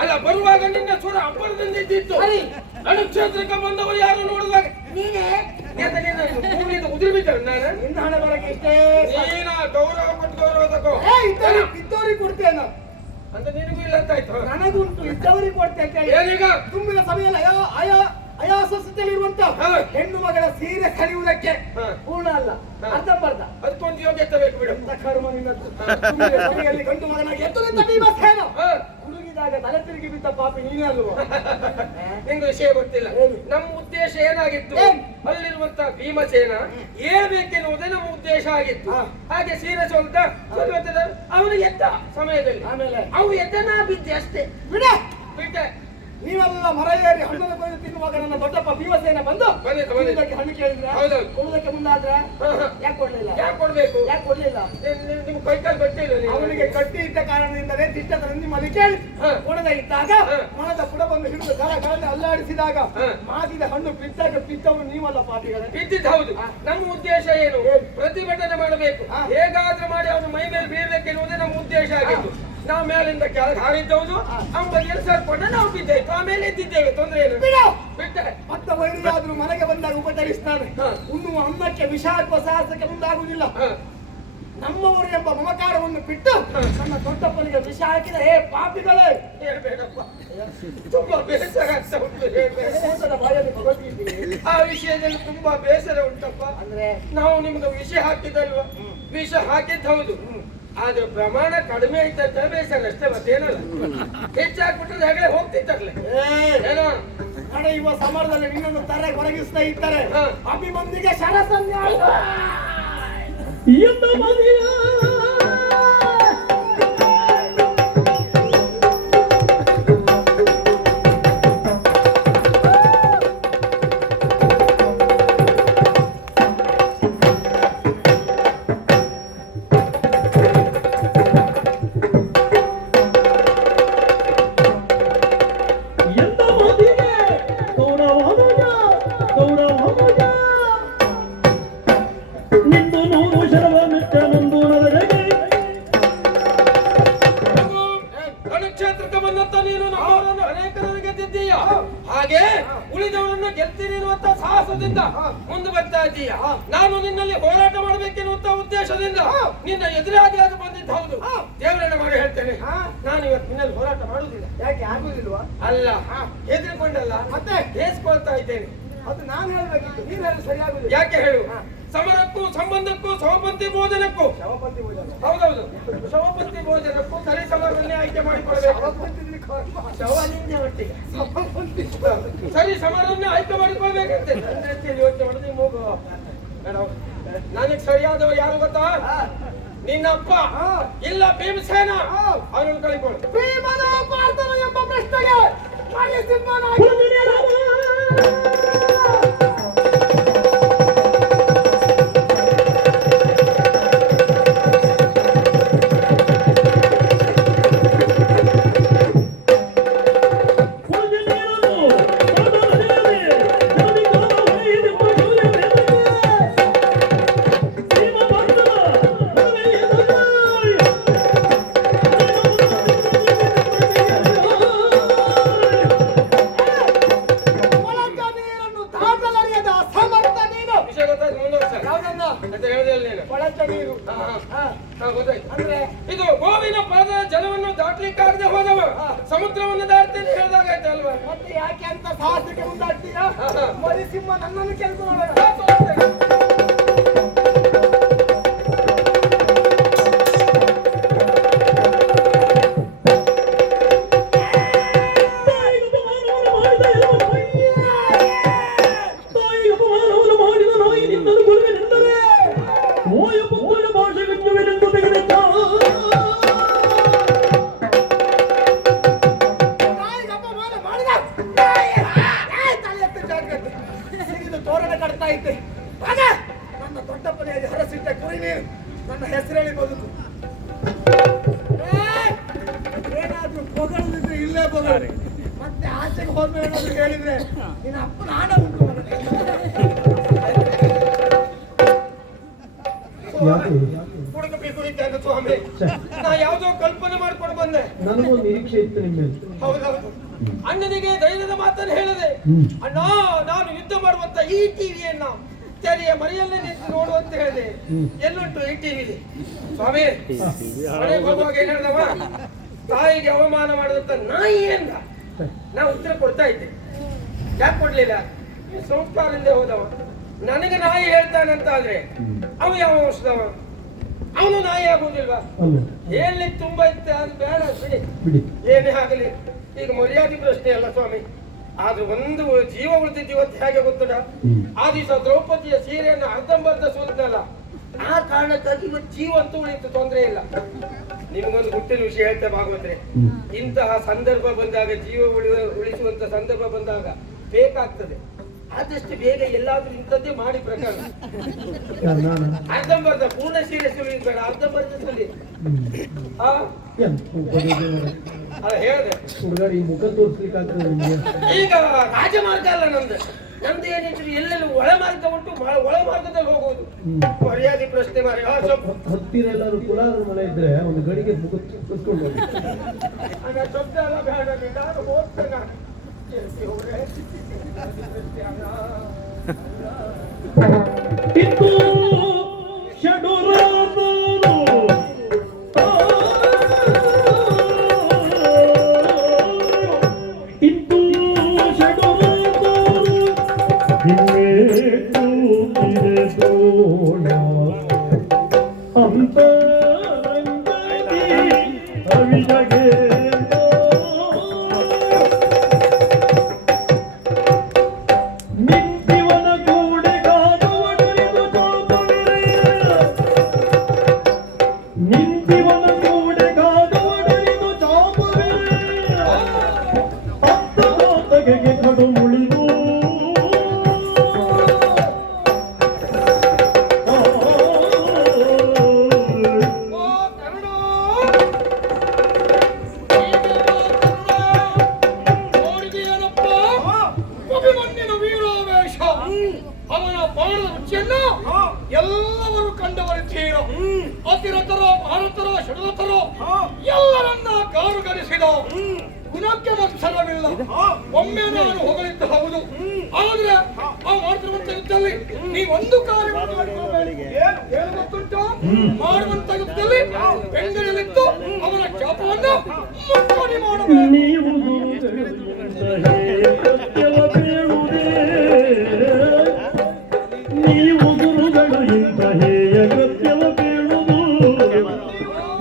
ಅಲ್ಲ, ಬರುವಾಗ ನಿನ್ನ ಸ್ವರ ಅಬ್ಬರದಿಂದ ಇದ್ದಿತ್ತು. ರಣಕ್ಷೇತ್ರಕ್ಕೆ ಬಂದವರು ಯಾರು ನೋಡಿದಾಗ ನೀನೇ ಉದುರಿ ಬಿಟ್ಟರು. ನಾನು ನಿನ್ನ ಹಣ ಬರಕ್ಕೆ ಇಷ್ಟೇ. ನೀನ ಗೌರವ ಕೊಟ್ಟು ಗೌರವ ತಗೋ. ಇದ್ದವ್ರಿಗೆ ಕೊಡ್ತೇನೆ ಅಂತ ನಿನಗೂ ಇಲ್ಲ ಅಂತ ಆಯ್ತು. ನನಗುಂಟು, ಇದ್ದವರಿಗೆ ಕೊಡ್ತೇನೆ. ಏನೀಗ ತುಂಬಿದ ಸಭೆಯಲ್ಲಿ ಅಯಾಸಸ್ಥಿತಿಯಲ್ಲಿರುವಂತ ಹೆಣ್ಣು ಮಗಳ ಸೀರೆ ಕಲಿಯುವುದಕ್ಕೆ ಪೂರ್ಣ ಅಲ್ಲ, ಅರ್ಧಂಬರ್ಧ. ಅದಕ್ಕೊಂದು ಯೋಗ್ಯತೆ ಬೇಕು ಬಿಡು. ಕರ್ಮ ನಿನ್ನದ್ದು. ತುಂಬಿದ ಸಭೆಯಲ್ಲಿ ಗಂಡು ಮಗನಾಗಿ ಎತ್ತುವಂತ ಭೀಮಸೇನ ಹುಡುಗಿದಾಗ ತಲೆ ತಿರುಗಿ ಬಿದ್ದ ಪಾಪಿ ನೀನೇ ಅಲ್ವಾ? ನಿಂಗೆ ವಿಷಯ ಗೊತ್ತಿಲ್ಲ. ನಮ್ಮ ಉದ್ದೇಶ ಏನಾಗಿತ್ತು? ಅಲ್ಲಿರುವಂತ ಭೀಮಸೇನ ಹೇಳ್ಬೇಕೆನ್ನುವುದೇ ನಮ್ಮ ಉದ್ದೇಶ ಆಗಿತ್ತು. ಹಾಗೆ ಸೀರೆ ಸೋಲ್ತ ಅವನು ಎದ್ದ ಸಮಯದಲ್ಲಿ, ಆಮೇಲೆ ಅವು ಎದ್ದ ನಾ ಬಿದ್ದೆ ಅಷ್ಟೇ. ಬಿಟ್ಟೆ. ನೀವೆಲ್ಲ ಮರ ಏರಿ ಹಣ್ಣನ್ನು ಕೊಯ್ದು ತಿನ್ನುವಾಗ ನನ್ನ ದೊಡ್ಡಪ್ಪ ಭೀಮಸೇನ ಬಂದು ಕೊಡುವುದಕ್ಕೆ ಹಣ್ಣು ಕೇಳಿದ್ರೆ ಕೊಡುವುದಕ್ಕೆ ಮುಂದಾದ್ರೆ ಯಾಕೆ ಕೊಡ್ಲಿಲ್ಲ? ಯಾಕೆ ಕೊಡ್ಬೇಕು? ಯಾಕೆ ಕೊಡ್ಲಿಲ್ಲ? ನಿಮ್ ಕೈಕಾಲು ಗಟ್ಟಿ ಇಲ್ಲ ನೀವು. ಅವನಿಗೆ ಕಟ್ಟಿ ಇದ್ದ ಕಾರಣದಿಂದಲೇ ದಿಟ್ಟದ ನಿಮ್ಮಲ್ಲಿ ಕೇಳಿ ಕೊಡದೆ ಇದ್ದಾಗ ಮನದ ಪುಡವನ್ನು ಹಿಡಿದು ಗಳಗಳನ್ನು ಅಲ್ಲಾಡಿಸಿದಾಗ ಮಾಗಿದ ಹಣ್ಣು ಪಿತ್ತವರು ನೀವಲ್ಲ ಪಾಪಿಗಳೇ. ಬಿದ್ದಿದ್ದು ಹೌದು. ನಮ್ಮ ಉದ್ದೇಶ ಏನು? ಪ್ರತಿಭಟನೆ ಮಾಡಬೇಕು, ಹೇಗಾದ್ರೂ ಮಾಡಿ ಅವನು ಮೈ ಮೇಲೆ ಬೀಳ್ಬೇಕೆನ್ನುವುದೇ ನಮ್ಮ ಉದ್ದೇಶ ಆಗಿತ್ತು. ನಾವು ಮೇಲಿಂದ ಕೆಳಗೆ ಹಾರಿದ್ದವುದು, ಅವನಿಗೆ ಸೇರ್ಕೊಂಡ ನಾವು ಬಿದ್ದೇವೆ, ಆಮೇಲೆ ಎದ್ದಿದ್ದೇವೆ, ತೊಂದರೆ ಇಲ್ಲ. ಬಿಟ್ಟೆ ಮತ್ತೆ ವೈರಿಯಾದ್ರೂ ಮನೆಗೆ ಬಂದಾಗ ಉಪಚರಿಸ್ತಾನೆ. ಉಣ್ಣುವ ಅನ್ನಕ್ಕೆ ವಿಷ ಹಾಕುವ ಸಾಹಸಕ್ಕೆ ಮುಂದಾಗುವುದಿಲ್ಲ. ನಮ್ಮವರು ಎಂಬ ಮಮಕಾರವನ್ನು ಬಿಟ್ಟು ನನ್ನ ದೊಡ್ಡಪ್ಪನಿಗೆ ವಿಷ ಹಾಕಿದ ಹೇ ಪಾಪಿಗಳೇ ಹೇಳ್ಬೇಡಪ್ಪ, ತುಂಬಾ ಬೇಸರ ಆಗ್ತಾ ಉಂಟು. ಆ ವಿಷಯದಲ್ಲಿ ತುಂಬಾ ಬೇಸರ ಉಂಟಪ್ಪ. ಅಂದ್ರೆ ನಾವು ನಿಮ್ಗೆ ವಿಷ ಹಾಕಿದಲ್ವ? ವಿಷ ಹಾಕಿದ್ದು ಹೌದು, ಆದ್ರೆ ಪ್ರಮಾಣ ಕಡಿಮೆ ಆಯ್ತಂತ ಬೇಸರ ಅಷ್ಟೇ, ಮತ್ತೇನಲ್ಲ. ಹೆಚ್ಚಾಗ್ಬಿಟ್ರೆ ಹೆಗಡೆ ಹೋಗ್ತಿತ್ತರ್ಲೆ ಏನೋ ನಡೆಯುವ ಸಮರದಲ್ಲಿ ನಿನ್ನನ್ನು ತಾರೆ ಕೊರಗಿಸ್ತಾ ಇದ್ದಾರೆ. ಅಭಿಮಂದಿಗೆ ಶರಸನ್ಯಾಸ ಎಂದ ಮದಿಯ ಕ್ಷೇತ್ರಕ್ಕೆ ಬಂದಂತ ನೀನು ನಮ್ಮವರನ್ನು ಅನೇಕರನ್ನು ಗೆದ್ದಿದ್ದೀಯ, ಹಾಗೆ ಉಳಿದವರನ್ನು ಗೆಲ್ತೀನಿ ಎನ್ನುವಂತ ಸಾಹಸದಿಂದ ಮುಂದೆ ಬರ್ತಾ ಇದ್ದೀಯ. ನಾನು ನಿನ್ನಲ್ಲಿ ಹೋರಾಟ ಮಾಡಬೇಕೆನ್ನುವಂತ ಉದ್ದೇಶದಿಂದ ನಿನ್ನ ಎದುರಾಗಿ ಆಗಿ ಬಂದಿದ್ದು ಹೌದು. ದೇವರನ್ನ ಮಾಡಿ ಹೇಳ್ತೇನೆ, ನಾನು ಇವತ್ತು ನಿನ್ನಲ್ಲಿ ಹೋರಾಟ ಮಾಡುವುದಿಲ್ಲ. ಯಾಕೆ ಆಗುದಿಲ್ವಾ? ಅಲ್ಲ, ಹೆದರಿಕೊಂಡಲ್ಲ, ಮತ್ತೆ ಹೇಸ್ಕೊಳ್ತಾ ಇದ್ದೇನೆ. ಅದು ನಾನು ಹೇಳಬೇಕಿತ್ತು, ನೀನು ಹೇಳಿ ಸರಿಯಾಗುದಿಲ್ಲ. ಯಾಕೆ ಹೇಳು? ಸಮರಕ್ಕೂ ಸಂಬಂಧಕ್ಕೂ ಸಹಪಂಥಿ ಭೋಜನಕ್ಕೂ, ಶವಪಂಥಿ ಭೋಜನ ಹೌದೌದು, ಸಹಪಂಥಿ ಭೋಜನಕ್ಕೂ ಸರಿ ಸಮರವನ್ನೇ ಆಯ್ಕೆ ಮಾಡಿಕೊಳ್ಬೇಕು. ಒಟ್ಟಿಗೆ ಸರಿ ಸಮರವನ್ನೇ ಆಯ್ಕೆ ಮಾಡಿಕೊಳ್ಬೇಕಂತೆ ಯೋಚನೆ ಮಾಡಿದ್ರೆ ಹೋಗು. ನನಗೆ ಸರಿಯಾದವ ಯಾರು ಗೊತ್ತಾ? ನಿನ್ನಪ್ಪ ಇಲ್ಲ ಭೀಮಸೇನ, ಅವನನ್ನು ಕಳಿಕೊಳ್ಳು. ಭೀಮನ ಪಾರ್ಥನ ಎಂಬ ಪ್ರಶ್ನೆಗೆ ಇದು ಗೋವಿನ ಪಾದ ಜಲವನ್ನು ದಾಟ್ಲಿಕ್ಕಾಗದೆ ಹೋದವ ಸಮುದ್ರವನ್ನು ದಾಟ್ತೇನೆ ಹೇಳಿದಾಗ ಆಯ್ತು ಅಲ್ವಾ? ಮತ್ತೆ ಯಾಕೆ ಅಂತ ಸಾಹಸಕ್ಕೆ ಮುಂದಾಗ್ತೀಯಾ? ಮರಿಸಿಂಹ ನನ್ನನ್ನು ಕೆಲಸ ಮಾಡೋಣ. ತೋರಣ ಕಟ್ತಾ ಇದ್ದೆ ನನ್ನ ದೊಡ್ಡಪ್ಪನಿಗೆ ಹರಸಿಟ್ಟ ಕುರಿ ನೀನು ನನ್ನ ಹೆಸರೇಳಿ ಬದುಕು. ಏನಾದ್ರೂ ಹೊಗಳಿದ್ರೆ ಇಲ್ಲೇ ಬಗಳು, ಮತ್ತೆ ಆಚೆಗೆ ಹೋದ್ಮೇಲೆ ಏನಾದ್ರು ಹೇಳಿದ್ರೆ ನಿನ್ನ ಅಪ್ಪನ ಆಣ ಉಂಟು. ಹುಡುಕಬೇಕು ಇದ್ದಾಗ ಸ್ವಾಮಿ, ನಾ ಯಾವ್ದೋ ಕಲ್ಪನೆ ಮಾಡ್ಕೊಂಡು ಬಂದೆ. ನನಗೂ ನಿರೀಕ್ಷೆ ಇತ್ತು ನಿಮ್ಮ. ಹೌದೌದು, ಅಣ್ಣನಿಗೆ ಧೈರ್ಯದ ಮಾತನ್ನು ಹೇಳಿದೆ. ಅಣ್ಣ, ನಾನು ಯುದ್ಧ ಮಾಡುವಂತ ಈ ಟಿವಿಯನ್ನ ತೆರೆಯ ಮರೆಯಲ್ಲೇ ನಿಂತು ನೋಡುವಂತ ಹೇಳಿದೆ. ಎಲ್ಲುಂಟು ಈ ಟಿವಿ? ಸ್ವಾಮಿ ಮನೆಗೆ ಹೋಗುವಾಗ ಏನ್ ಹೇಳ್ದವ? ತಾಯಿಗೆ ಅವಮಾನ ಮಾಡಿದಂತ ನಾಯಿ ಎಂದ. ನಾ ಉತ್ತರ ಕೊಡ್ತಾ ಇದ್ದೆ, ಯಾಕೆ ಕೊಡ್ಲಿಲ್ಲ? ಸಂಸ್ಕಾರದಿಂದ ಹೋದವ. ನನಗೆ ನಾಯಿ ಹೇಳ್ತಾನಂತ ಆದ್ರೆ ಅವ ಯಾವ ವರ್ಷದವ? ಅವನು ನಾಯಿ ಆಗುವುದಿಲ್ವಾ? ಹೇಳಲಿಕ್ಕೆ ತುಂಬಾ ಇತ್ತು, ಅದು ಬೇಡ, ಬಿಡಿ. ಏನೇ ಆಗಲಿ, ಈಗ ಮರ್ಯಾದೆ ಪ್ರಶ್ನೆ ಅಲ್ಲ ಸ್ವಾಮಿ. ಆದ್ರೆ ಒಂದು ಜೀವ ಉಳಿದಿದ್ದು ಇವತ್ತು ಹೇಗೆ ಗೊತ್ತುಂಟ? ಆ ದಿವಸ ದ್ರೌಪದಿಯ ಸೀರೆಯನ್ನು ಅರ್ಧಂಬರ್ಧ ಸುಲಿದ್ನಲ್ಲ, ಆ ಕಾರಣಕ್ಕಾಗಿ ಇವತ್ತು ಜೀವ ಅಂತೂ ಉಳಿತು, ತೊಂದರೆ ಇಲ್ಲ. ನಿಮಗೊಂದು ಗುಟ್ಟಿನ ವಿಷಯ ಹೇಳ್ತಾ ಭಾಗವತ್ರೆ, ಇಂತಹ ಸಂದರ್ಭ ಬಂದಾಗ, ಜೀವ ಉಳಿಸುವಂತ ಸಂದರ್ಭ ಬಂದಾಗ ಬೇಕಾಗ್ತದೆ. ಆದಷ್ಟು ಬೇಗ ಎಲ್ಲಾದ್ರೂ ಇಂಥದ್ದೇ ಮಾಡಿ ಪ್ರಕಾರ. ಅರ್ಧಂಬರ್ಧ ಪೂರ್ಣ ಸೀರೆ ಸುಲಿಯುದು ಬೇಡ, ಅರ್ಧಂಬರ್ಧ ಸುಲಿ. ಹೇಳಿದೆ ಹುಡುಗರು ಈ ಮುಖ ತೋರಿಸ್ಲಿಕ್ಕಾಗ್ತದೆ ನಿಮ್ಗೆ? ಈಗ ರಾಜಮಾರ್ಗ ಅಲ್ಲ ನಂದು. ನಂದು ಏನಿದ್ರು ಎಲ್ಲೆಲ್ಲ ಒಳ ಮಾರ್ಗ ಉಂಟು, ಒಳ ಮಾರ್ಗದಲ್ಲಿ ಹೋಗುವುದು. ಮರ್ಯಾದೆ ಪ್ರಶ್ನೆ ಮಾಡಿ ಹತ್ತಿರ ಎಲ್ಲರೂ ಕುಲಾದ್ರ ಮನೆ ಇದ್ರೆ ಒಂದು ಗಡಿಗೆ ಮುಖ ತೋರಿಸ್ಕೊಂಡು ಹೋಗಿ. ಶಬ್ದ ಎಲ್ಲ ಬೇಡ, ನಾನು ಹೋಗ್ತೇನೆ. ಇಂದು ಷಡುರಾದರು ಇಂದು ಷಡುರಾದರು ಹಿಮ್ಮೇಟು ತಿರೆದೋಣ ಅಂತರಂಗದಿ ಅವಿಜಗೆ ಎಲ್ಲವರು ಕಂಡವರಿದ್ದೀರ. ಅತಿರಥರೋ ಭಾರತರೋ ಷಡ್ರಥರೋ ಎಲ್ಲರನ್ನ ಕಾರುಗರಿಸಿದ ಗುಣಕ್ಕೆ ಮತ್ಸರವಿಲ್ಲ. ಒಮ್ಮೆ ನಾನು ಹೊಗಳಿದ್ದ ಹೌದು, ಆದ್ರೆ ಆ ಮಾಡ್ತಿರುವಂತ ಯುದ್ಧದಲ್ಲಿ ನೀವೊಂದು ಕಾರ್ಯವನ್ನು ಮಾಡಿಕೊಳ್ಳಬೇಕು. ಏನು ಗೊತ್ತುಂಟು? ಮಾಡುವಂತ ಯುದ್ಧದಲ್ಲಿ ಬೆಂಗಳೂರಿದ್ದು ಅವನ ಚಾಪವನ್ನು ಮುಕ್ಕಡಿ ಮಾಡಬೇಕು. ನೀವು ಗುರುಗಳು ಇಂಥ ಹೇಯ ಕೃತ್ಯವ ಬೇಡುವುದು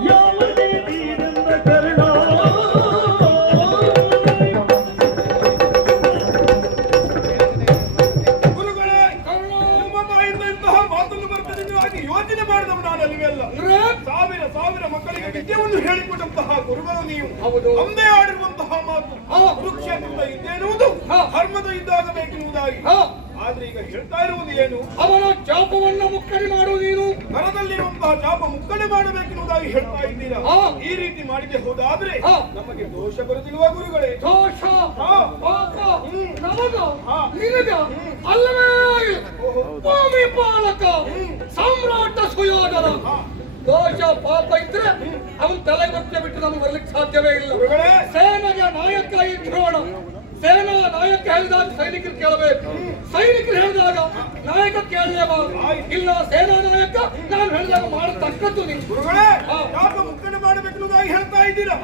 ಯಾವ ನೀತಿಯಿಂದ ಕರ್ಣ. ಗುರುಗಳೇ, ನಿಮ್ಮ ಬಾಯಿಂದ ಇಂತಹ ಮಾತನ್ನು ಬರ್ತದೆ ಹಾಗೆ ಯೋಚನೆ ಮಾಡಿದವು ನಾನು ಅಲ್ಲಿವೆಲ್ಲ. ಸಾವಿರ ಸಾವಿರ ಮಕ್ಕಳಿಗೆ ವಿದ್ಯೆಯನ್ನು ಹೇಳಿಕೊಟ್ಟಂತಹ ಗುರುಗಳು ನೀವು. ಒಂದೇ ಆಡಿರುವಂತಹ ಮಾತು ಕುರುಕ್ಷೇತ್ರದ ಯುದ್ಧ ಎನ್ನುವುದು ಧರ್ಮದ ಯುದ್ಧ ಆಗಬೇಕೆನ್ನುವುದಾಗಿ. ಆದ್ರೆ ಈಗ ಹೇಳ್ತಾ ಇರುವುದು ಏನು? ಅವನ ಚಾಪವನ್ನು ಮುಕ್ಕಡಿ ಮಾಡು. ನೀನು ಮರದಲ್ಲಿರುವಂತಹ ಚಾಪ ಮುಕ್ಕಡೆ ಮಾಡಬೇಕೆನ್ನುವುದಾಗಿ ಹೇಳ್ತಾ ಇದ್ದೀರಾ. ಈ ರೀತಿ ಮಾಡಿದೆ ಹೋದಾದ್ರೆ ನಮಗೆ ದೋಷ ಬರುತ್ತಿಲ್ವ ಗುರುಗಳೇ? ದೋಷ ಪಾಪ ನಮಗ ನಿನಗ ಅಲ್ಲವೇ? ಭೂಮಿ ಪಾಲಕ ಸಾಮ್ರಾಟ ಸುಯೋಧನ ದೋಷ ಪಾಪ ಇದ್ರೆ ಅವನ್ ತಲೆ ಗೊತ್ತೆ ಬಿಟ್ಟು ನಮ್ಗೆ ಬರ್ಲಿಕ್ಕೆ ಸಾಧ್ಯವೇ ಇಲ್ಲ. ಸೇನೆಗೆ ನಾಯಕ ಈ ದ್ರೋಣ. ಸೇನಾ ನಾಯಕ ಹೇಳಿದಾಗ ಸೈನಿಕರು ಕೇಳಬೇಕು, ಸೈನಿಕರು ಹೇಳಿದಾಗ ನಾಯಕ ಕೇಳಲೇಬಾರದು. ಇಲ್ಲ ಸೇನಾ ನಾಯಕ ನಾನು ಹೇಳಿದಾಗ ಮಾಡತಕ್ಕದ್ದು ನೀವು. ಮುಕ್ಕಡೆ ಮಾಡಬೇಕೆನ್ನುವುದಾಗಿ ಹೇಳ್ತಾ ಇದ್ದೀರಾ.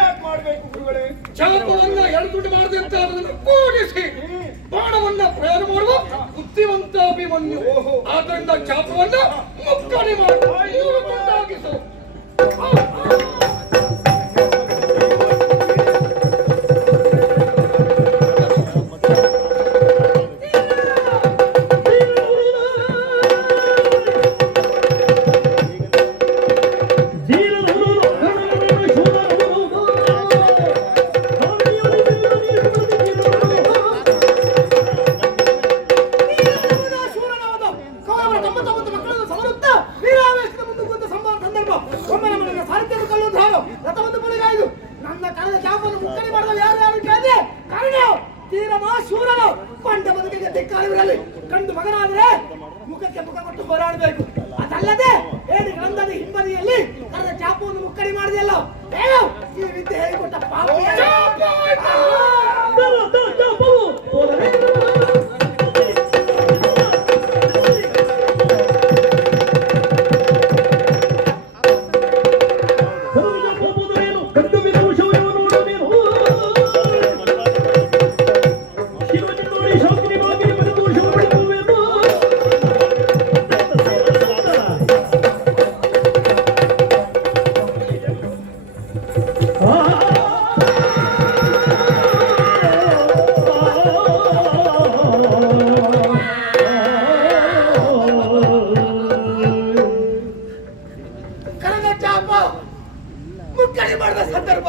ಯಾಕೆ ಮಾಡಬೇಕು ಗುರುಗಳೇ? ಚಾಪವನ್ನ ಎಡದುಂಡು ಮಾಡದಂತೆ ಅದನ್ನು ಕೂಡಿಸಿ ಬಾಣವನ್ನ ಪ್ರಯೋಗ ಮಾಡುವ ಬುದ್ಧಿವಂತ ಅಭಿಮನ್ಯು. ಆದ್ದರಿಂದ ಚಾಪವನ್ನ ಮುಕ್ಕಡಿ ಮಾಡುವ ತುಂಡಾಗಿಸು. ನನ್ನ ಕಳೆದ ಚಾಪನ್ನು ಮುಕ್ಕಡಿ ಮಾಡಿದ ಯಾರು ಕೇಳಿದ್ರೆ ಕರ್ಣ ತೀರಮ ಶೂರನು ಕೊಂಡ ಬದುಕಿಗೆ ಧಿಕ್ಕಾರಿರಲಿ. ಕಂಡು ಮಗನಾದರೆ ಮುಖಕ್ಕೆ ಮುಖ ಕೊಟ್ಟು ಹೋರಾಡಬೇಕು. ಅದಲ್ಲದೆ ಹೇಳಿ ಗ್ರಂಥದ ಹಿಂಬದಿಯಲ್ಲಿ ಕಳೆದ ಚಾಪವನ್ನು ಮುಕ್ಕಡಿ ಮಾಡಿದೆಯಲ್ಲ, ಈ ವಿದ್ಯೆ ಹೇಳಿಕೊಟ್ಟ ಪಾಪ. ಸಂದರ್ಭ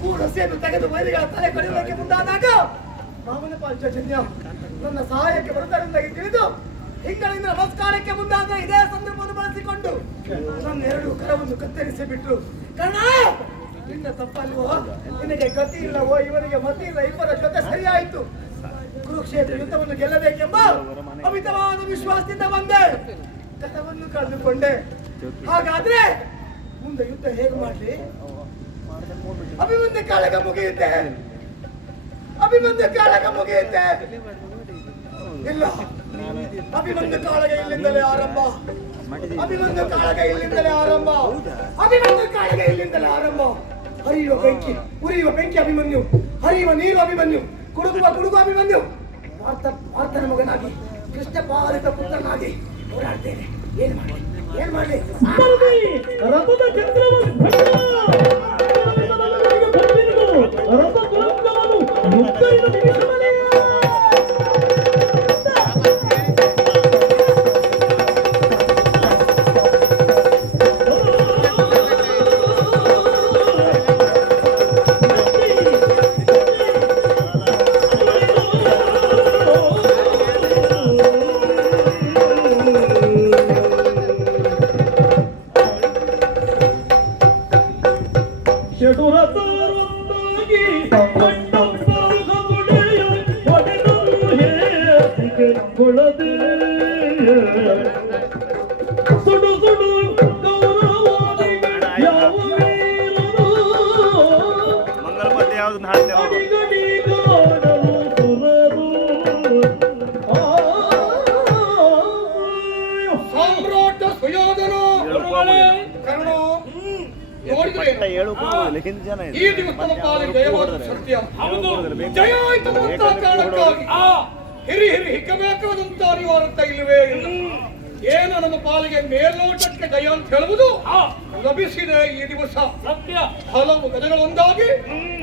ಕೂರಸೆಯನ್ನು ತೆಗೆದು ವೈರಿಗಳ ತಲೆ ಕಡಿಯುವುದಕ್ಕೆ ಮುಂದಾದಾಗ ಮಾಮನ ಪಾಂಚಜನ್ಯ ನನ್ನ ಸಹಾಯಕ್ಕೆ ಬರುತ್ತಾರೆಂದಾಗಿ ತಿಳಿದು ಹಿಂಗಳಿಂದ ನಮಸ್ಕಾರಕ್ಕೆ ಮುಂದಾದ ಇದೇ ಸಂದರ್ಭವನ್ನು ಬಳಸಿಕೊಂಡು ನನ್ನ ಎರಡು ಕರವನ್ನು ಕತ್ತರಿಸಿ ಬಿಟ್ಟು ಕರ್ಣ ನಿನ್ನ ತಪ್ಪಲ್ವೋ, ನಿನಗೆ ಗತಿ ಇಲ್ಲವೋ, ಇವರಿಗೆ ಮತಿ ಇಲ್ಲ, ಇಬ್ಬರ ಜೊತೆ ಸರಿಯಾಯಿತು. ಕುರುಕ್ಷೇತ್ರ ಯುದ್ಧವನ್ನು ಗೆಲ್ಲಬೇಕೆಂಬ ಅಮಿತವಾದ ವಿಶ್ವಾಸದಿಂದ ಬಂದೆ, ಕಥವನ್ನು ಕಳೆದುಕೊಂಡೆ. ಹಾಗಾದ್ರೆ ಮುಂದೆ ಯುದ್ಧ ಹೇಗೆ ಮಾಡ್ಲಿ? ಅಭಿಮನ್ಯು ಕಾಳಗ ಮುಗಿಯುತ್ತೆ, ಅಭಿಮನ್ಯು ಕಾಳಗ ಮುಗಿಯುತ್ತೆ. ಇಲ್ಲ, ಅಭಿಮನ್ಯು ಕಾಳಗ ಇಲ್ಲಿಂದಲೇ ಆರಂಭ, ಅಭಿಮನ್ಯು ಕಾಳಗ ಇಲ್ಲಿಂದಲೇ ಆರಂಭ, ಅಭಿಮನ್ಯು ಕಾಳಗ ಇಲ್ಲಿಂದಲೇ ಆರಂಭ. ಹರಿಯುವ ಬೆಂಕಿ, ಉರಿಯುವ ಬೆಂಕಿ ಅಭಿಮನ್ಯು, ಹರಿಯುವ ನೀರು ಅಭಿಮನ್ಯು, ಕುಡುಕುವ ಕುಡುಕು ಅಭಿಮನ್ಯು. ಪಾರ್ಥನ ಮಗನಾಗಿ, ಕೃಷ್ಣ ಪಾಲಿತ ಪುತ್ರನಾಗಿ ಹೋರಾಡ್ತೇನೆ. ಏನ್ ಮಾಡ್ಲಿ, ಏನ್ ಮಾಡ್ಲಿ? ರಥದ ಚಕ್ರವನ್ನು ರಥ ತುರಂಗವನ್ನು ಮುತ್ತೈದ ನಿಮಿಷದಲ್ಲಿ ಸುಡು ಸುಡು ಗೌರವಾದಿ ಯಾವ ಮಂಗಲಪದ್ಯ ಯಾವ್ದು ಹಾಡ್ತೇವೆ ಅಡಿಗಡಿ ಗಾಡಲು ಸುರರು ಸಾಮ್ರಾಟ ಸುಯೋಧನ ಕರ್ಣ ನೋಡಿದ್ರೆ ಹಿಂದ್ ಜನ ಈ ದಿವಸ ನಮ್ಮ ಪಾಲಿಗೆ ಜಯವಾದ ಸತ್ಯ. ಜಯ ಆಯ್ತು ಅಂತ ಕಾರಣಕ್ಕಾಗಿ ಹಿರಿ ಹಿಕ್ಕಬೇಕಾದಂತ ಅನಿವಾರ್ಯತೆ ಇಲ್ಲವೇ ಇಲ್ಲ. ಏನು ನಮ್ಮ ಪಾಲಿಗೆ ಮೇಲ್ನೋಟಕ್ಕೆ ಜಯ ಅಂತ ಹೇಳುವುದು ಲಭಿಸಿದೆ ಈ ದಿವಸ. ಸತ್ಯ. ಹಲವು ಗಜಗಳೊಂದಾಗಿ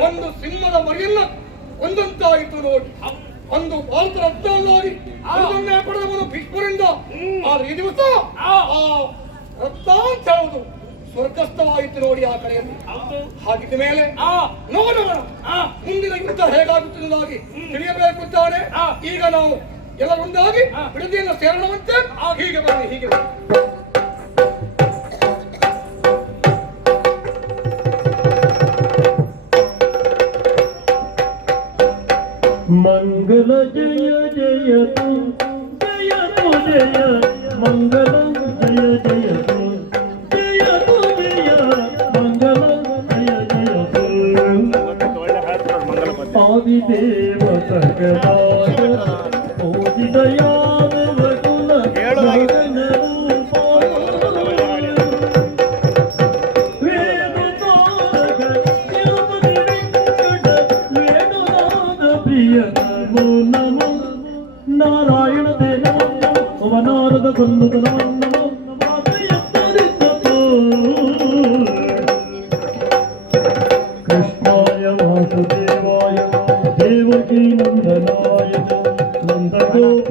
ಒಂದು ಸಿಂಹದ ಮರಿಯನ್ನ ಒಂದಂತಾಯಿತು ನೋಡಿ. ಒಂದು ಪಾಲ್ತ ರಕ್ತವನ್ನಾಗಿ ಒಂದನ್ನೇ ಪಡೆದವನು ಭೀಷ್ಮರಿಂದ. ಆದ್ರೆ ಈ ದಿವಸ ಆ ರಕ್ತ ಅಂತ ಹೇಳುವುದು ಸ್ವರ್ಗಸ್ಥವಾಯಿತು ನೋಡಿ ಆ ಕಡೆಯಲ್ಲಿ. ಹಾಗಿದ್ದ ಮೇಲೆ ನೋಡೋಣ ಮುಂದಿನ ಯುದ್ಧ ಹೇಗಾಗುತ್ತದಾಗಿ ತಿಳಿಯಬೇಕು ಅಂತಾನೆ ಈಗ ನಾವು ಎಲ್ಲರೊಂದಾಗಿ ಬಿಡದಿಯನ್ನು ಸೇರೋಣವಂತೆ. ಹೀಗೆ ಬನ್ನಿ, ಹೀಗೆ ಬನ್ನಿ. ಮಂಗಲ ಜಯ ಜಯತು ಜಯತು ಜಯ ಮಂಗಲ ಜಯ ಜಯತು ಜಯತು ಜಯ ಮಂಗಲ ಜಯ ಜಯತು ಒಳ್ಳೆ ಹಾಡ್ತಾರೆ ಮಂಗಲಪದ್ಯ. ಆದಿದೇವ ಸಕಲಾಯ ಓದಿದಯಾದ ಕುಲ ಗಗನ ರೂಪ ವೇಣುನಾದ ತಿರುಮುನಿವೆಂಕಟ ವೇಣುನಾದ ಪ್ರಿಯ ನಮೋ ನಮೋ ನಾರಾಯಣ ದೇ ನಮೋ ಅವನಾರದ ಸನ್ನುತ ನಮೋ ನಮೋ ಮಾತೆಯತ್ತರಿದ್ದೋ ಕೃಷ್ಣಾಯ ವಾಸುದೇವಾಯ ದೇವಕೀ ನಂದನಾಯ ನಂದಗೋಪ